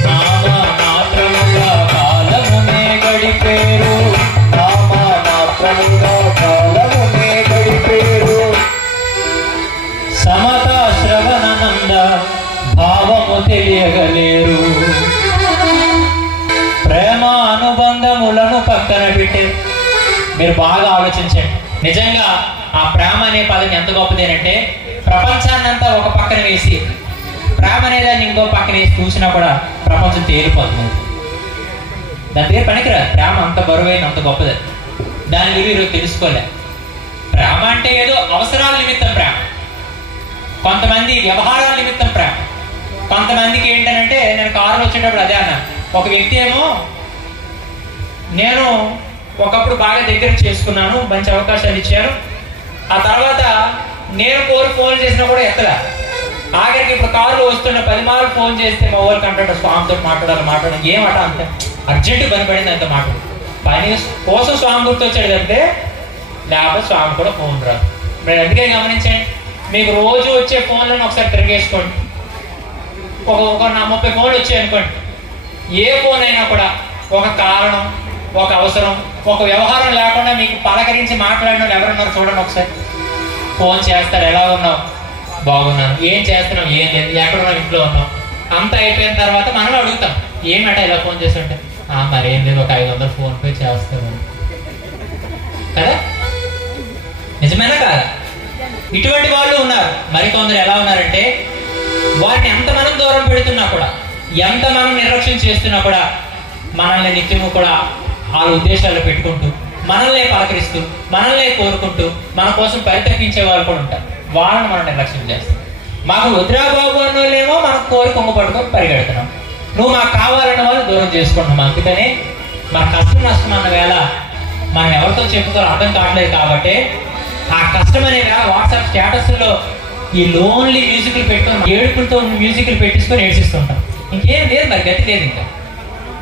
నామ మాత్రముగా కాలమునే గడిపేరు, నామ మాత్రముగా కాలమునే గడిపేరు. సమత శ్రవణనంద భావము తెలియగలేరు, ప్రేమ అనుబంధములను పక్కన పెట్టారు. మీరు బాగా ఆలోచించండి. నిజంగా ఆ ప్రేమ అనే పదం ఎంత గొప్పదేనంటే ప్రపంచాన్నంతా ఒక పక్కన వేసి ప్రేమ అనేదాన్ని ఇంకో పక్కన వేసి చూసినా కూడా ప్రపంచం తేలిపోతుంది. దాని పేరు పనికిరాదు. ప్రేమ అంత బరువైన అంత గొప్పది. దాని విలువ ఈరోజు తెలుసుకోలే. ప్రేమ అంటే ఏదో అవసరాల నిమిత్తం ప్రేమ, కొంతమంది వ్యవహారాల నిమిత్తం ప్రేమ, కొంతమందికి ఏంటంటే నేను కారులో వచ్చేటప్పుడు అదే అన్నా. ఒక వ్యక్తి ఏమో నేను ఒకప్పుడు బాగా దగ్గర చేసుకున్నాను, మంచి అవకాశాలు ఇచ్చారు, ఆ తర్వాత నేను కోరి ఫోన్ చేసినా కూడా ఎత్తలే. ఆఖరికి ఇప్పుడు కారులో వస్తున్న 10 మార్లు ఫోన్ చేస్తే మా ఊరికి అంటాడు స్వామితో మాట్లాడాలి ఏమట అంత అర్జెంటు పని పడింది అంత మాట. పని కోసం స్వామి గుర్తొచ్చాడు అంటే లేకపోతే స్వామి కూడా ఫోన్ రాదు. మీరు అందుకే గమనించండి, మీకు రోజు వచ్చే ఫోన్లను ఒకసారి తిరిగేసుకోండి. ఒక 30 ఫోన్లు వచ్చాయి అనుకోండి, ఏ ఫోన్ అయినా కూడా ఒక కారణం, ఒక అవసరం, ఒక వ్యవహారం లేకుండా మీకు పలకరించి మాట్లాడిన వాళ్ళు ఎవరున్నారు చూడండి. ఒకసారి ఫోన్ చేస్తారు, ఎలా ఉన్నావు, బాగున్నాను, ఏం చేస్తున్నావు, ఏం లేదు, ఎక్కడున్నావు, ఇంట్లో ఉన్నావు, అంతా అయిపోయిన తర్వాత మనం అడుగుతాం ఏమట ఇలా ఫోన్ చేస్తుంటే మరేం లేదు ఒక 500 ఫోన్ పే చేస్తాను కదా. నిజమేనా కాదా? ఇటువంటి వాళ్ళు ఉన్నారు. మరికొందరు ఎలా ఉన్నారంటే వారిని ఎంత మనం దూరం పెడుతున్నా కూడా, ఎంత మనం నిర్లక్ష్యం చేస్తున్నా కూడా మనల్ని నిత్యము కూడా వాళ్ళ ఉద్దేశాలు పెట్టుకుంటూ మనల్నే పలకరిస్తూ మనల్నే కోరుకుంటూ మన కోసం పరితపించే వాళ్ళు కూడా ఉంటారు. వాళ్ళని మనం నిర్లక్ష్యం చేస్తాం. మాకు వద్దురా బాబు అన్న వాళ్ళేమో మనకు కోరి కొంగ పట్టుకొని పరిగెడుతున్నాం. నువ్వు మాకు కావాలన్న వాళ్ళు దూరం చేసుకుంటున్నాం. అందుకనే మన కష్టం నష్టం అన్న వేళ మనం ఎవరితో చెప్పుకోవాలో అర్థం కావట్లేదు. కాబట్టి ఆ కష్టం అనే వేళ వాట్సాప్ స్టేటస్లో ఈ లోన్లీ మ్యూజిక్లు పెట్టుకొని ఏడుపులతో మ్యూజిక్లు పెట్టించుకొని ఏడ్చిస్తుంటాం. ఇంకేం లేదు, మరి గతి లేదు ఇంకా.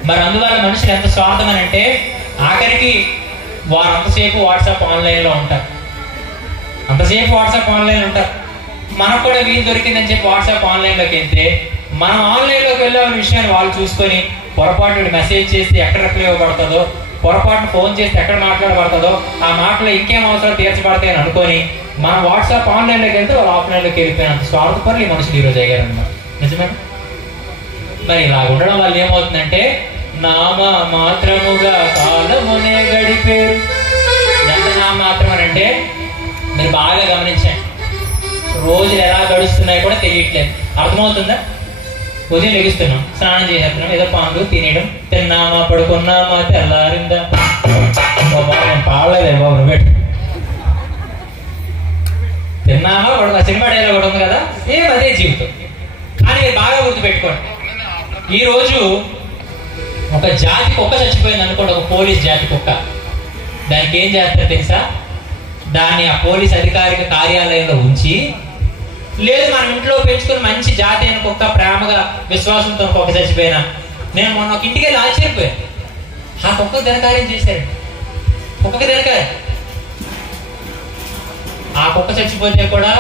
మరి అందువల్ల మనుషులు ఎంత స్వార్థం అని అంటే ఆఖరికి వారు అంతసేపు వాట్సాప్ ఆన్లైన్లో ఉంటారు, అంతసేపు వాట్సాప్ ఆన్లైన్ ఉంటారు. మనకు కూడా వీలు దొరికిందని చెప్పి వాట్సాప్ ఆన్లైన్లోకి వెళ్తే మనం ఆన్లైన్లోకి వెళ్ళామనే విషయాన్ని వాళ్ళు చూసుకొని పొరపాటు మెసేజ్ చేస్తే ఎక్కడ రిప్లై ఇవ్వబడుతుందో, పొరపాటును ఫోన్ చేస్తే ఎక్కడ మాట్లాడబడుతుందో, ఆ మాటలో ఇంకేం అవసరం తీర్చబడతాయి అని అనుకొని మనం వాట్సాప్ ఆన్లైన్లోకి వెళ్తే వాళ్ళు ఆఫ్లైన్లోకి వెళ్ళిపోయినంత స్వార్థపరులు ఈ మనుషులు ఈరోజు అయ్యారన్నమాట. నిజమే. మరి ఇలా ఉండడం వల్ల ఏమవుతుందంటే నామ మాత్రముగా కాలమునే గడిపేరు. ఎంత నామ మాత్రం అని అంటే మీరు బాగా గమనించండి, రోజులు ఎలా గడుస్తున్నాయి కూడా తెలియట్లేదు. అర్థమవుతుందా? ఉదయం లెగుస్తున్నాం, స్నానం చేసేస్తున్నాం, ఏదో పనులు తినేయడం, తిన్నామా పడుకున్నామా తెల్లారిందా. నేను పాడలేదే బాబు, పెట్టు. తిన్నామా పడుకున్నా సినిమా డైలాగ్ కూడా ఉంది కదా, సేమ్ అదే జీవితం. కానీ బాగా గుర్తుపెట్టుకోండి, ఈరోజు ఒక జాతి కుక్క చచ్చిపోయింది అనుకోండి, ఒక పోలీస్ జాతి కుక్క. దానికి ఏం చేస్తారు తెలుసా? దాన్ని ఆ పోలీస్ అధికారిక కార్యాలయంలో ఉంచి, లేదు మనం ఇంట్లో పెంచుకుని మంచి జాతి అయిన కుక్క, ప్రేమగా విశ్వాసంతో కుక్క చచ్చిపోయినా, నేను మొన్న ఒక ఇంటికి వెళ్ళి ఆశ్చర్యపోయాను. ఆ కుక్క దినకార్యం చేశారు, కుక్కకి దినకార్యం. ఆ కుక్క చచ్చిపోతే కూడా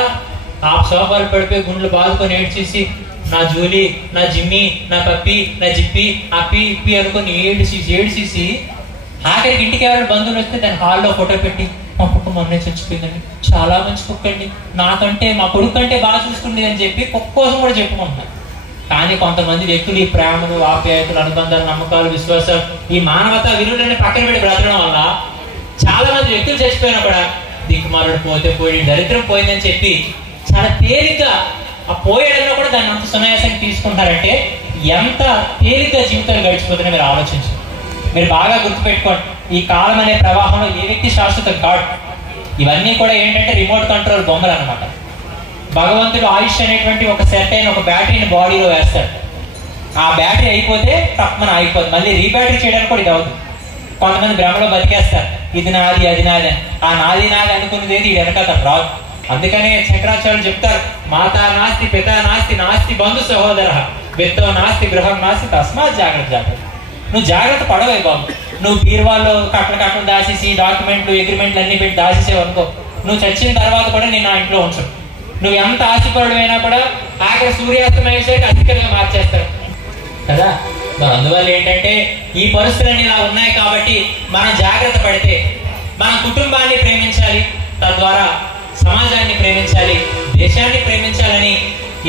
ఆ సోఫాలు పడిపోయి గుండెలు బాదుకొని ఏడ్చేసి నా జూలీ, నా జిమ్మి, నా పప్పి, నా జిప్పి, అప్పి ఇప్పి అనుకుని ఏడ్చేసి ఆఖరికి ఇంటికి ఎవరైనా బంధువులు వస్తే దాని హాల్లో ఫోటో పెట్టి మా కుక్క మొన్నే చచ్చిపోయిందండి, చాలా మంచి కుక్క అండి, నాకంటే మా కొడుకు కంటే బాగా చూసుకుంది అని చెప్పి కుక్క కోసం కూడా చెప్పుకుంటున్నాను. కానీ కొంతమంది వ్యక్తులు ఈ ప్రేమలు, ఆప్యాయతలు, అనుబంధాలు, నమ్మకాలు, విశ్వాసాలు, ఈ మానవతా విలువలన్నీ పక్కన పెట్టి బ్రతకడం వల్ల చాలా మంది వ్యక్తులు చచ్చిపోయినా కూడా దిక్కుమాలుడు పోతే పోయి, దరిద్రం పోయిందని చెప్పి చాలా తేలిగ్గా ఆ పోయేయడంలో కూడా దాన్ని అంత సునాయాసంగా తీసుకుంటారంటే ఎంత తేలిగ్గా జీవితాలు గడిచిపోతుందో మీరు ఆలోచించండి. మీరు బాగా గుర్తుపెట్టుకోండి, ఈ కాలం అనే ప్రవాహంలో ఏ వ్యక్తి శాశ్వతం కాదు. ఇవన్నీ కూడా ఏంటంటే రిమోట్ కంట్రోల్ బొమ్మలు అనమాట. భగవంతుడు ఆయుష్ అనేటువంటి ఒక సెట్ అయిన ఒక బ్యాటరీని బాడీలో వేస్తాడు. ఆ బ్యాటరీ అయిపోతే తప్పమని ఆగిపోతుంది, మళ్ళీ రీబ్యాటరీ చేయడానికి కూడా ఇది అవుతుంది. కొంతమంది భ్రమలో బతికేస్తారు, ఇది నాది అది నాది అని. ఆ నాది నాది అనుకున్నది ఏది ఇది వెనక రాదు. అందుకనే శంకరాచార్యులు చెప్తారు, మాతా నాస్తి పితా నాస్తి నాస్తి బంధు సహోదర విత్తో నాస్తి గృహం నాస్తి తస్మాత్ జాగ్రత్త జాగ్రత్త. నువ్వు జాగ్రత్త పడవే బాబు. నువ్వు బీరువాలో కట్టలు దాచేసి డాక్యుమెంట్లు అగ్రిమెంట్లు అన్ని పెట్టి దాచేసేవు అనుకో, నువ్వు చచ్చిన తర్వాత కూడా నేను నా ఇంట్లో ఉంచు. నువ్వు ఎంత ఆశపడమైనా కూడా ఆఖరి సూర్యాస్తమయ్యేసరికి అధికంగా మార్చేస్తాడు కదా. మరి అందువల్ల ఏంటంటే ఈ పరిస్థితులన్నీ ఇలా ఉన్నాయి కాబట్టి మనం జాగ్రత్త పడితే మన కుటుంబాన్ని ప్రేమించాలి, తద్వారా సమాజాన్ని ప్రేమించాలి, దేశాన్ని ప్రేమించాలని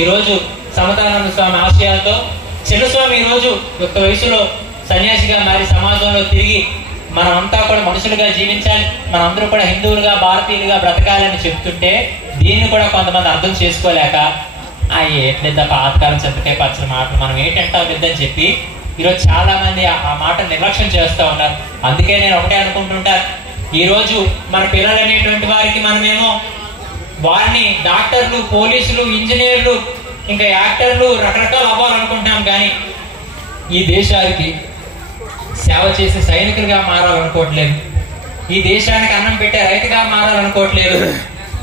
ఈరోజు సమతానంద స్వామి ఆశయాలతో చిన్నస్వామి ఈరోజు యుక్త వయసులో సన్యాసిగా మారి సమాజంలో తిరిగి మనమంతా కూడా మనుషులుగా జీవించాలి, మనందరూ కూడా హిందువులుగా భారతీయులుగా బ్రతకాలని చెప్తుంటే దీన్ని కూడా కొంతమంది అర్థం చేసుకోలేక ఏట్లేదా పాతకాలం చెత్తకే పచ్చని మాటలు మనం ఏంటంటాం లేదని చెప్పి ఈరోజు చాలా మంది ఆ మాట నిర్లక్ష్యం చేస్తూ ఉన్నారు. అందుకే నేను ఒకటే అనుకుంటుంటాను, ఈరోజు మన పిల్లలు అనేటువంటి వారికి మనమేమో వారిని డాక్టర్లు, పోలీసులు, ఇంజనీర్లు, ఇంకా యాక్టర్లు రకరకాలు అవ్వాలనుకుంటున్నాం, కానీ ఈ దేశానికి సేవ చేసే సైనికులుగా మారాలనుకోవట్లేదు, ఈ దేశానికి అన్నం పెట్టే రైతుగా మారాలనుకోవట్లేదు,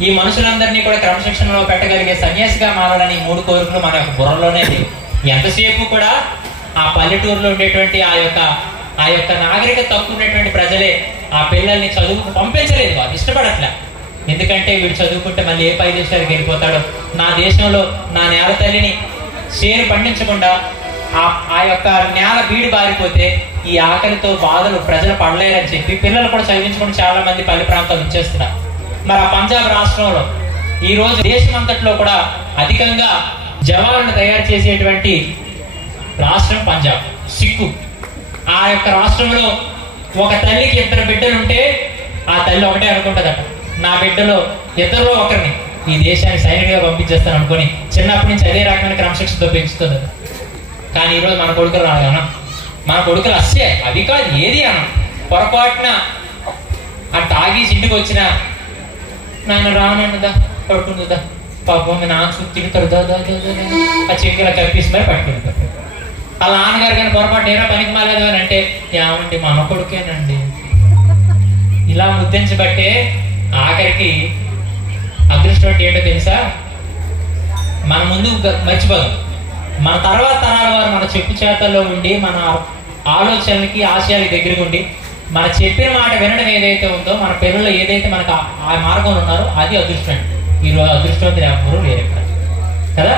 ఈ మనుషులందరినీ కూడా క్రమశిక్షణలో పెట్టగలిగే సన్యాసిగా మారాలని 3 కోరికలు మన యొక్క బుర్రలోనే లేవు. ఎంతసేపు కూడా ఆ పల్లెటూరులో ఉండేటువంటి ఆ యొక్క నాగరికత తక్కువ ఉన్నటువంటి ప్రజలే ఆ పిల్లల్ని చదువుకు పంపించలేదు, వాళ్ళు ఇష్టపడట్లే. ఎందుకంటే వీడు చదువుకుంటే మళ్ళీ ఏ పై దేశాలకు వెళ్ళిపోతాడో, నా దేశంలో నా నేల తల్లిని చేను పండించకుండా ఆ యొక్క నేల బీడి బారిపోతే ఈ ఆకలితో బాధలు ప్రజలు పడలేరని చెప్పి పిల్లలు కూడా చదివించుకుని చాలా మంది పల్లె ప్రాంతాలు ఉంచేస్తున్నారు. మరి ఆ పంజాబ్ రాష్ట్రంలో ఈ రోజు దేశం అంతట్లో కూడా అధికంగా జవాన్లను తయారు చేసేటువంటి రాష్ట్రం పంజాబ్, సిక్కు. ఆ యొక్క రాష్ట్రంలో ఒక తల్లికి 2 బిడ్డలు ఉంటే ఆ తల్లి ఒకటే అనుకుంటుందట, నా బిడ్డలో 2లో ఒకరిని ఈ దేశానికి సైనికుడిగా పంపించేస్తాను అనుకుని చిన్నప్పటి నుంచి అదే రకమైన క్రమశిక్షణతో పెంచుతుంది. కానీ ఈరోజు మన కొడుకులు రాగలనా? మన కొడుకులు అస్సే అది కాదు ఏది అన్న పొరపాటున ఆ తాగేసి ఇంటికి వచ్చిన నాన్న రానందా పడుకుందా పాపం నాకు తింటారు ఆ చెవికి కప్పిసి మరి పట్టుకుంటారు. వాళ్ళ నాన్నగారు కానీ పొరపాటు ఏమైనా పనికి మాలేదు అని అంటే ఏమండి మన కొడుకేనండి. ఇలా ముద్దించబట్టే ఆఖరికి అదృష్టం అంటే ఏంటో తెలుసా, మన ముందు మర్చిపోదాం, మన తర్వాత తరాల వారు మన చెప్పు చేతల్లో ఉండి మన ఆలోచనలకి ఆశయాలకి దగ్గరగా ఉండి మన చెప్పిన మాట వినడం ఏదైతే ఉందో, మన పిల్లలు ఏదైతే మనకు ఆ మార్గంలో ఉన్నారో అది అదృష్టం. ఈరోజు అదృష్టవంతులు ఎవరు లేరు ఇక్కడ కదా.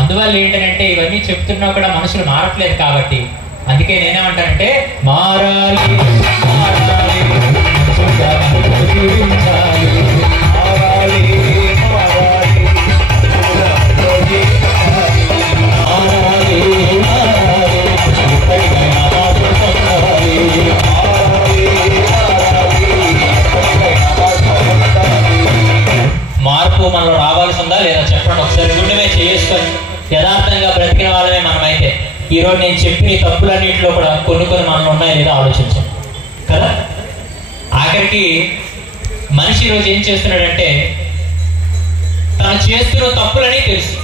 అందువల్ల ఏంటంటే ఇవన్నీ చెప్తున్నా కూడా మనుషులు మారట్లేదు కాబట్టి అందుకే నేనేమంటానంటే మారాలి మారాలి మార్పు మనలో రావాల్సి ఉందా లేదా చెప్పండి ఒకసారి. గుండెమే చేసుకొని యథార్థంగా బ్రతికిన వాళ్ళమే మనమైతే ఈరోజు నేను చెప్పిన తప్పులన్నింటిలో కూడా కొన్ని మనలో ఉన్నాయో లేదో ఆలోచించండి కదా. ఆఖరికి మనిషి ఈరోజు ఏం చేస్తున్నాడంటే తను చేస్తున్న తప్పులని తెలుసు,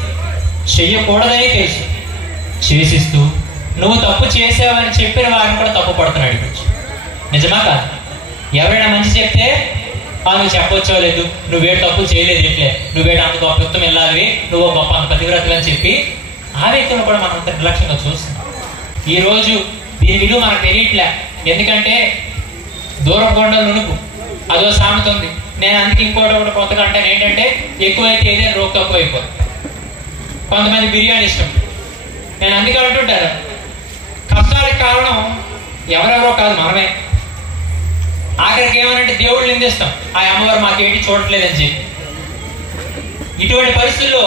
చెయ్యకూడదని తెలుసు, చేసిస్తూ నువ్వు తప్పు చేసావని చెప్పిన వారిని కూడా తప్పు పడుతున్నాడు. నిజమా కాదు? ఎవరైనా మంచి చెప్తే నువ్వు చెప్పొచ్చో లేదు, నువ్వేడు తప్పు చేయలేదు, ఇట్లే నువ్వేడు అంత గొప్ప యుక్తం వెళ్ళాలి, నువ్వు గొప్ప అంత పతివ్రతలు అని చెప్పి ఆ వ్యక్తులను కూడా మనం అంత నిర్లక్ష్యంగా చూస్తున్నాం. ఈరోజు దీని విలువ మనకు తెలియట్లే. ఎందుకంటే దూరం కొండలు నునుపు అదో సామెత ఉంది. నేను అందుకే ఇంకోటి కొత్తగా అంటాను ఏంటంటే ఎక్కువైతే ఏదైనా రోగ్ తక్కువ అయిపోతుంది. కొంతమంది బిర్యానీ ఇష్టం, నేను అందుకే అంటుంటారు కష్టాలకు కారణం ఎవరెవరో కాదు మనమే. ఆఖరికి ఏమనంటే దేవుళ్ళు నిందిస్తాం, ఆ అమ్మవారు మాకేంటి చూడట్లేదని చెప్పి. ఇటువంటి పరిస్థితుల్లో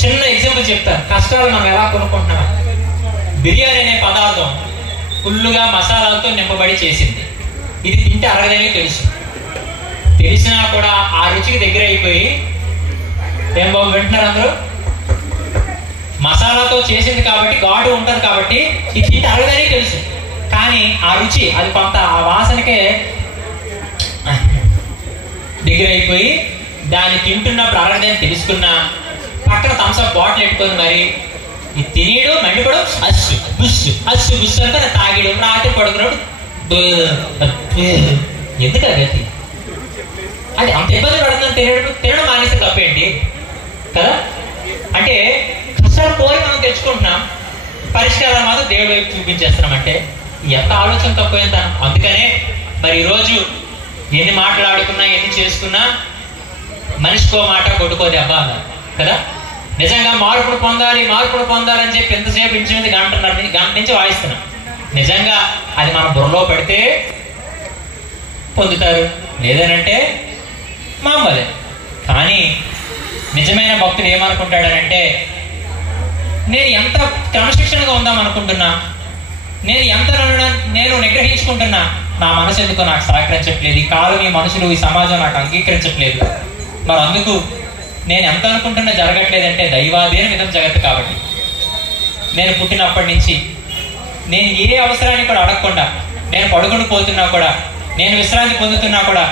చిన్న ఎగ్జాంపుల్ చెప్తాను, కష్టాలు మనం ఎలా కొనుక్కుంటున్నాం. బిర్యానీ అనే పదార్థం ఫుల్లుగా మసాలాలతో నింపబడి చేసింది. ఇది తింటే అరగదని తెలిసినా కూడా ఆ రుచికి దగ్గర అయిపోయి, ఏం బాబు వింటున్నారు అందరూ, మసాలాతో చేసింది కాబట్టి ఘాటు ఉంటుంది కాబట్టి ఇది తింటే అరగదని తెలుసు, కానీ ఆ రుచి అది కొంత ఆ వాసనకే దగ్గర అయిపోయి దాన్ని తింటున్నప్పుడు అరగదని తెలుసుకున్నా పక్కన థమ్స్అప్ బాటిల్ పెట్టుకొని మరి ఇది తినేడు మండిపడు అస్సు బుస్సు అస్సు బుస్సు అంటే తాగిడు రాత్రి పడుకున్నాడు. ఎందుకు అది అంత ఇబ్బంది పడుతుందని తినడం మానేసి తప్పేంటి కదా. అంటే కష్టాలు కోరి మనం తెచ్చుకుంటున్నాం, పరిష్కారం మాత్రం దేవుడి వైపు చూపించేస్తున్నాం. అంటే ఎంత ఆలోచన తక్కువ. అందుకనే మరి ఈరోజు ఎన్ని మాట్లాడుకున్నా ఎన్ని చేసుకున్నా మనిషికో మాట కొట్టుకోది అబ్బా కదా. నిజంగా మార్పులు పొందాలని చెప్పి ఎంతసేపు ఇంచుమించి గంట నుంచి వాయిస్తున్నాం. నిజంగా అది మన బుర్రలో పెడితే పొందుతారు, లేదనంటే మామూలే. కానీ నిజమైన భక్తుడు ఏమనుకుంటాడనంటే, నేను ఎంత క్రమశిక్షణగా ఉందాం అనుకుంటున్నా, నేను నిగ్రహించుకుంటున్నా, నా మనసు ఎందుకో నాకు సహకరించట్లేదు, ఈ కాలం ఈ మనుషులు ఈ సమాజం నాకు అంగీకరించట్లేదు. మరి అందుకు నేను ఎంత అనుకుంటున్నా జరగట్లేదంటే దైవాధీన విధం జగత్తు. కాబట్టి నేను పుట్టినప్పటి నుంచి నేను ఏ అవసరాన్ని కూడా అడగకుండా, నేను పడుకుని పోతున్నా కూడా, నేను విశ్రాంతి పొందుతున్నా కూడా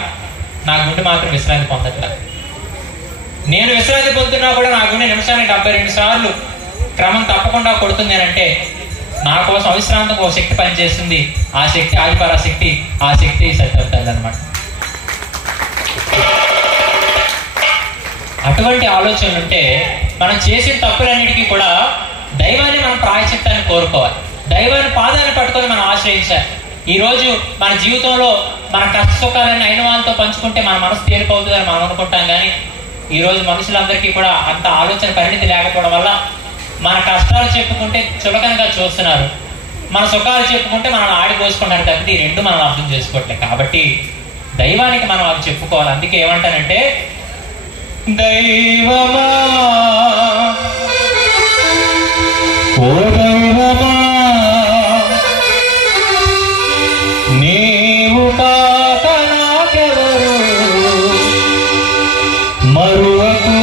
నా గుండె మాత్రం విశ్రాంతి పొందట్లా. నేను విశ్రాంతి పొందుతున్నా కూడా నా గుండె నిమిషానికి 72 సార్లు క్రమం తప్పకుండా కొడుతుంది అంటే నా కోసం అవిశ్రాంతం ఒక శక్తి పనిచేస్తుంది. ఆ శక్తి ఆదిపరాశక్తి, ఆ శక్తి సత్యవతాలు అనమాట. అటువంటి ఆలోచనలు ఉంటే మనం చేసిన తప్పులన్నిటికీ కూడా దైవాన్ని మనం ప్రాయశ్చిత్తాన్ని కోరుకోవాలి, దైవాన్ని పాదాన్ని పట్టుకొని మనం ఆశ్రయించాలి. ఈ రోజు మన జీవితంలో మన కష్ట సుఖాలన్నీ అయిన వాళ్ళతో పంచుకుంటే మన మనసు తేలికవుతుందని మనం అనుకుంటాం. కానీ ఈ రోజు మనుషులందరికీ కూడా అంత ఆలోచన పరిణితి లేకపోవడం వల్ల మన కష్టాలు చెప్పుకుంటే చులకనగా చూస్తున్నారు, మన సుఖాలు చెప్పుకుంటే మనం ఆడిపోసుకుంటారు తప్పితే ఈ రెండు మనం అర్థం చేసుకోవట్లేదు. కాబట్టి దైవానికి మనం అవి చెప్పుకోవాలి. అందుకే ఏమంటానంటే, దైవమా ఓ దైవమా నీవు కాక నాకెవరు, మరువకు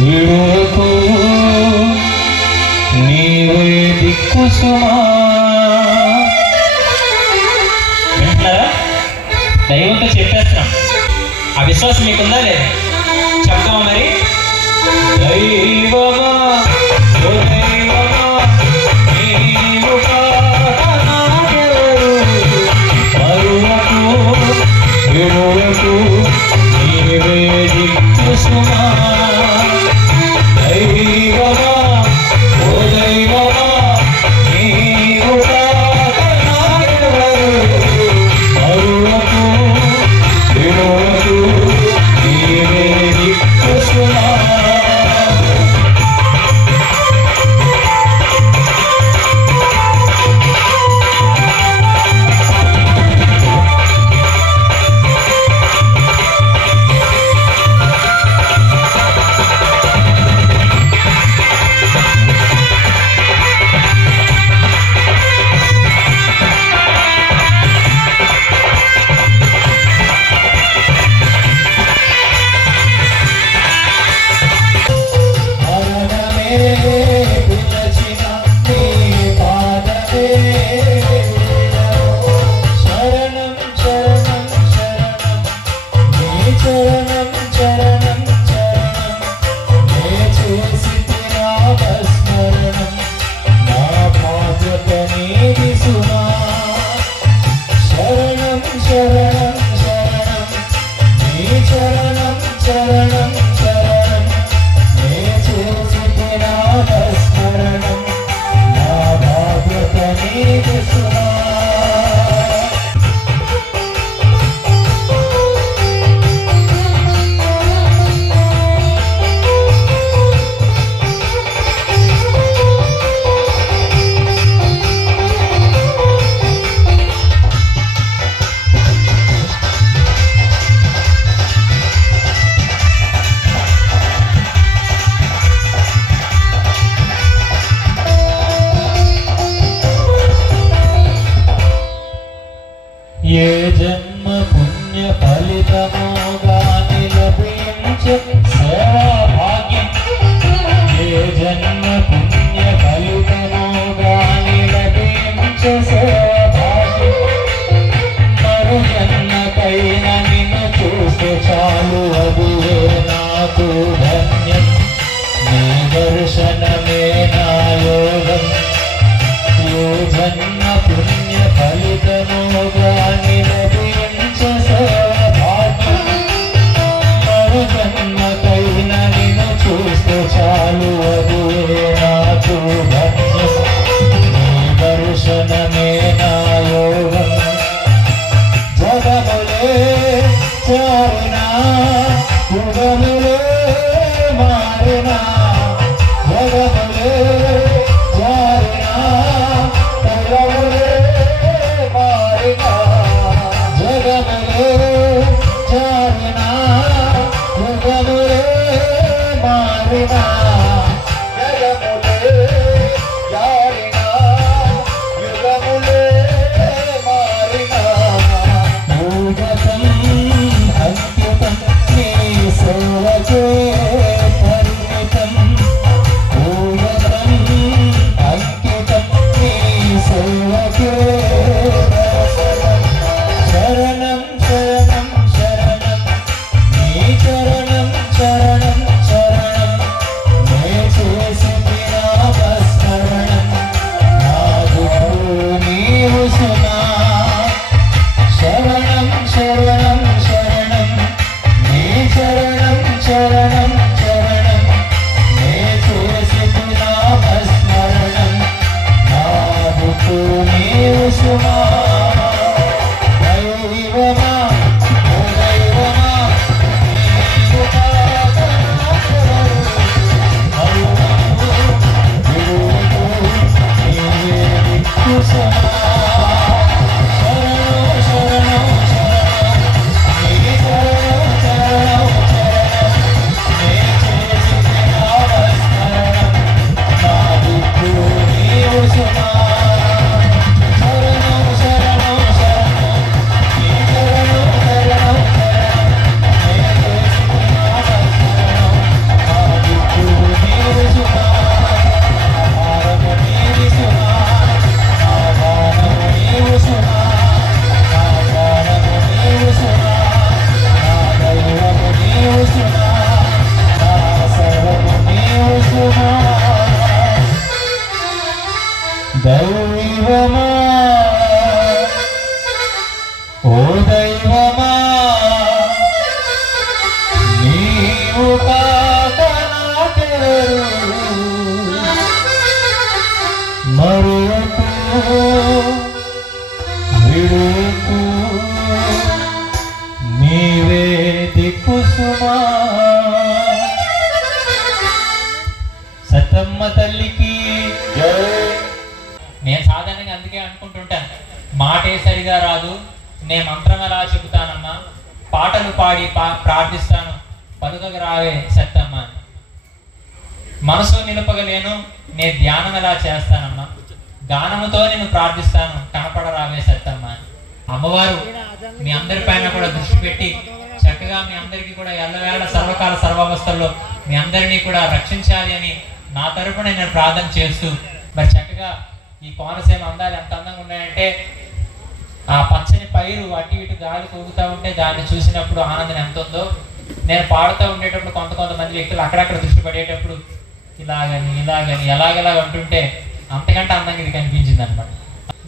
విడువకు నీవే దిక్కు సుమా. వింటున్నారా? దైవంతో చెప్పేస్తున్నాం. ఆ విశ్వాసం మీకుందా లేదా? చెప్తామా మరి? దైవమా ఓ దైవమా నీవు కాక నాకెవరు, మరువకు విడువకు నీవే దిక్కు సుమా. దైవమా ఓ దైవమా నీవు కాక నాకెవరు, మరువకు విడువకు నీవే దిక్కు సుమా. ధన్యం నీ దర్శనమే నా యోగం యో జన్మ పుణ్య ఫలితముగా నిలదించ సౌభాగ్యం మరు జన్మకైన నిన్ను చూస్తే చాలు అదే నాకు ధన్యం నీ దర్శనమే నా యోగం జగములే చారునా యుగములే మారునా జగములే చారునా యుగములే మారునా జగములే చారునా యుగములే మారునా జగములే చారునా యుగములే మారునా భూగతం అంకితం నీ సేవకే పరిమితం భూగతం అంకితం నీ సేవకే శరణం శరణం శరణం నీ చరణం చరణం చరణం నే చేసింది నామస్మరణం నాదు నీవు సుమా శరణం శరణం శరణం నీ చరణం చరణం చరణం నే చేసింది నామస్మరణం నాదు నీవు సుమా దైవమా ఓ దైవమా నీవు దైవమా ఓ దైవమా నీవు కాక నాకెవరు మరువకు విడువకు నీవే దిక్కుసుమా సతమ్మ తల్లికి జై. నేను సాధారణంగా అందుకే అనుకుంటుంటాను, మాటే సరిగా రాదు, నేను మంత్రం ఎలా చెబుతానమ్మా, పాటలు పాడి ప్రార్థిస్తాను, పలుకగా రావే సత్తమ్మ అని. మనసు నిలుపగలేను, నేను ధ్యానం ఎలా చేస్తానమ్మా, గానముతో నేను ప్రార్థిస్తాను, కనపడరావే సత్తమ్మ అని. అమ్మవారు మీ అందరి పైన కూడా దృష్టి పెట్టి చక్కగా మీ అందరికీ కూడా ఎల్లవేళ సర్వకాల సర్వావస్థల్లో మీ అందరినీ కూడా రక్షించాలి అని నా తరపున నేను ప్రార్థన చేస్తూ, మరి చక్కగా ఈ కోనసీమ అందాలు ఎంత అందంగా ఉన్నాయంటే, ఆ పచ్చని పైరు అటు ఇటు గాలి తూగుతూ ఉంటే దాన్ని చూసినప్పుడు ఆనందం ఎంత ఉందో, నేను పాడుతూ ఉండేటప్పుడు కొంతమంది వ్యక్తులు అక్కడక్కడ దృష్టి పడేటప్పుడు ఇలాగని ఇలాగని ఎలాగెలాగ అంటుంటే అంతకంటే అందంగా ఇది కనిపించింది అనమాట.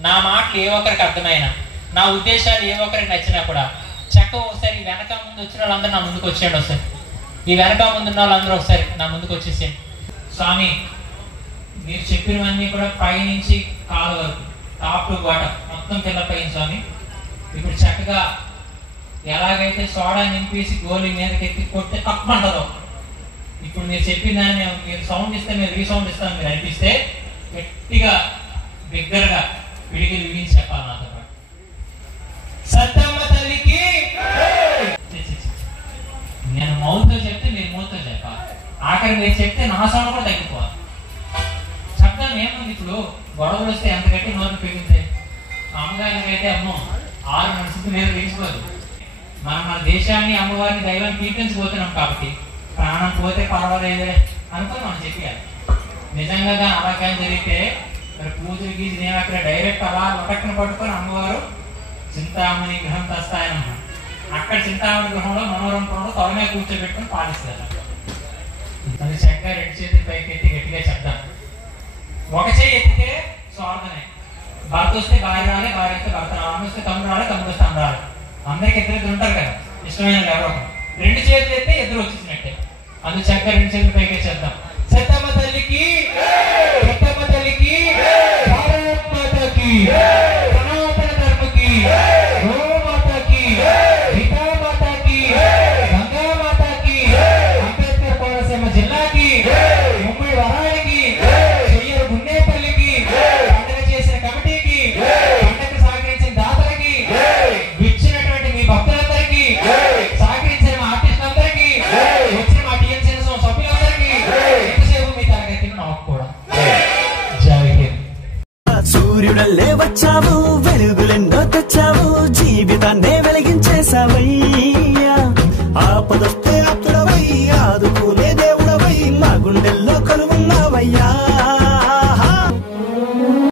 నా మాటలు ఏ ఒక్కరికి అర్థమైనా, నా ఉద్దేశాలు ఏ ఒక్కరికి నచ్చినా కూడా చక్క ఒకసారి వెనక ముందు వచ్చిన వాళ్ళందరూ నా ముందుకు వచ్చేయండి. ఒకసారి ఈ వెనక ముందు ఉన్న వాళ్ళందరూ ఒకసారి నా ముందుకు వచ్చేసేయండి. స్వామి, మీరు చెప్పినవన్నీ కూడా పై నుంచి కాలు వరకు టాప్ టు బాటం మొత్తం ఫిల్అప్ అయింది స్వామి. ఇప్పుడు చక్కగా ఎలాగైతే సోడా నింపేసి గోలి మీదకి ఎత్తి కొడితే తప్పమంటదో, ఇప్పుడు మీరు చెప్పిన దాన్ని మీరు సౌండ్ ఇస్తే మీరు రీసౌండ్ ఇస్తాను, మీరు అనిపిస్తే గట్టిగా బిగ్గరగా పిడికిలు విడిచి చెప్పాలి నాతో పాటు. సత్తమ్మ తల్లికి నేను మౌత్తో చెప్తే మీరు మూతో చెప్పాలి, ఆఖరి మీరు చెప్తే నా సౌండ్ కూడా తగ్గిపోవాలి. శబ్దం ఏముంది, ఇప్పుడు గొడవలు వస్తే ఎంత గట్టి నోరు పెరిగితే, అమ్మగారికి అయితే అమ్మో 6 నడుచుకు నేను తీసుకోదు. మనం మన దేశాన్ని అమ్మవారిని దైవాన్ని కీర్తించబోతున్నాం కాబట్టి ప్రాణం పోతే పర్వాలేదే అనుకుని మనం చెప్పాలి. నిజంగా అలా కానీ జరిగితే మరి పూజలు గీజు నేను అక్కడ డైరెక్ట్ అలా ఒకటిని పట్టుకొని అమ్మవారు చింతామణి గృహం తెస్తాయనమాట. అక్కడ చింతామణి గృహంలో మనోరంపురంలో తొలమే కూర్చోబెట్టుకుని పాలిస్తారు. అది చక్కగా 2 చేతులు పైకి ఎత్తి గట్టిగా చెప్తాం. ఒక చేయి ఎత్తితే స్వార్థమే. భర్త వస్తే భార్య రాలే, భార్య వస్తే భర్త రావాలి, అమ్మ వస్తే తమ్ముడు రాలే, తమ్ముడు వస్తే అమ్మ రాలి. అందరికి ఇద్దరు ఉంటారు కదా, ఇష్టమైన ఎవరో. 2 చేతులు ఎత్తే ఇద్దరు వచ్చేసినట్టే. అందుకు చక్కగా 2 చేతులు పైకి చేద్దాం. సత్తమ్మ తల్లికి, సత్తమ్మ తల్లికి, భారత్ మాతకి, సనాతన ధర్మకి, గోమాతకి, గీతా మాతకి, గంగా మాతకి, అంబేద్కర్ కోనసీమ జిల్లాకి, ముమ్మడి వరానికి, చెయ్యరు గున్నేపల్లికి, పండుగ చేసిన కమిటీకి, పండుగ సహకరించిన దాతలకి, ఇచ్చినటువంటి మీ భక్తులందరికీ, సహకరించిన మా ఆర్టిస్టులందరికీ, వచ్చిన మా టీఎంసీ సభ్యులందరికీ ఎంతసేపు మీ తరగతి నాకు కూడా జై హింద్. సూర్యుడల్లే వచ్చావు, వెలుగులెన్నో తెచ్చావు, జీవితాన్ని